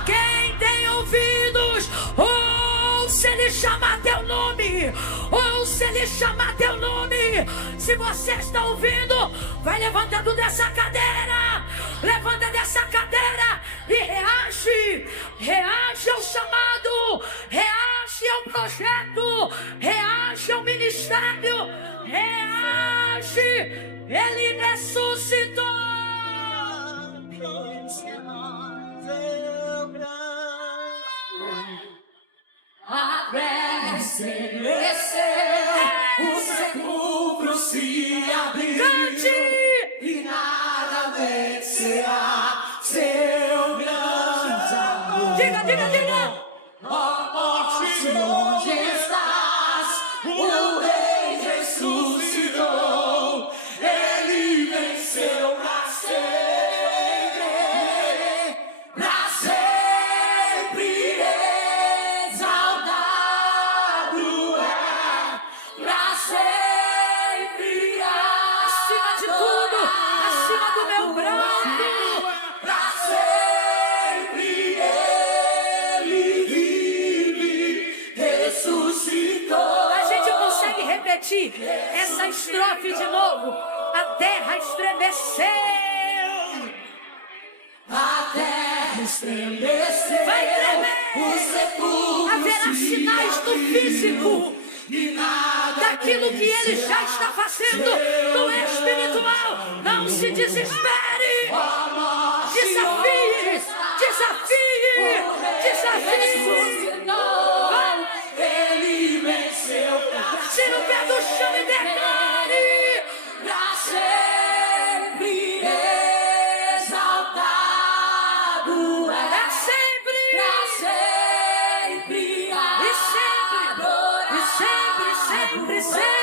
Quem tem ouvidos, ouça ele chamar teu nome. Ouça ele chamar teu nome. Se você está ouvindo, vai levantando dessa cadeira. Levanta dessa cadeira e reage. Reage ao chamado. Reage ao projeto. Reage ao ministério. Reage. Ele ressuscitou. O sepulcro se abriu. Cante! E nada vencerá seu grande amor. Diga, diga, diga! Ó morte, onde estás? O Rei ressuscitou. Ele venceu pra sempre. Pra sempre exaltado é. Pra sempre Acima de tudo, acima do meu pranto. pra sempre ele vive, ressuscitou. A gente consegue repetir essa estrofe de novo? A terra estremeceu. A terra estremeceu, Vai tremer. o sepulcro Haverá se sinais do abriu, físico, e nada daquilo que ele já está fazendo no espiritual. Não se desespere. Desafie, desafie, desafie. Vai. ele venceu pra Tira o pé do chão e declare. pra sempre exaltado É sempre, pra sempre e sempre, e sempre, sempre, sempre.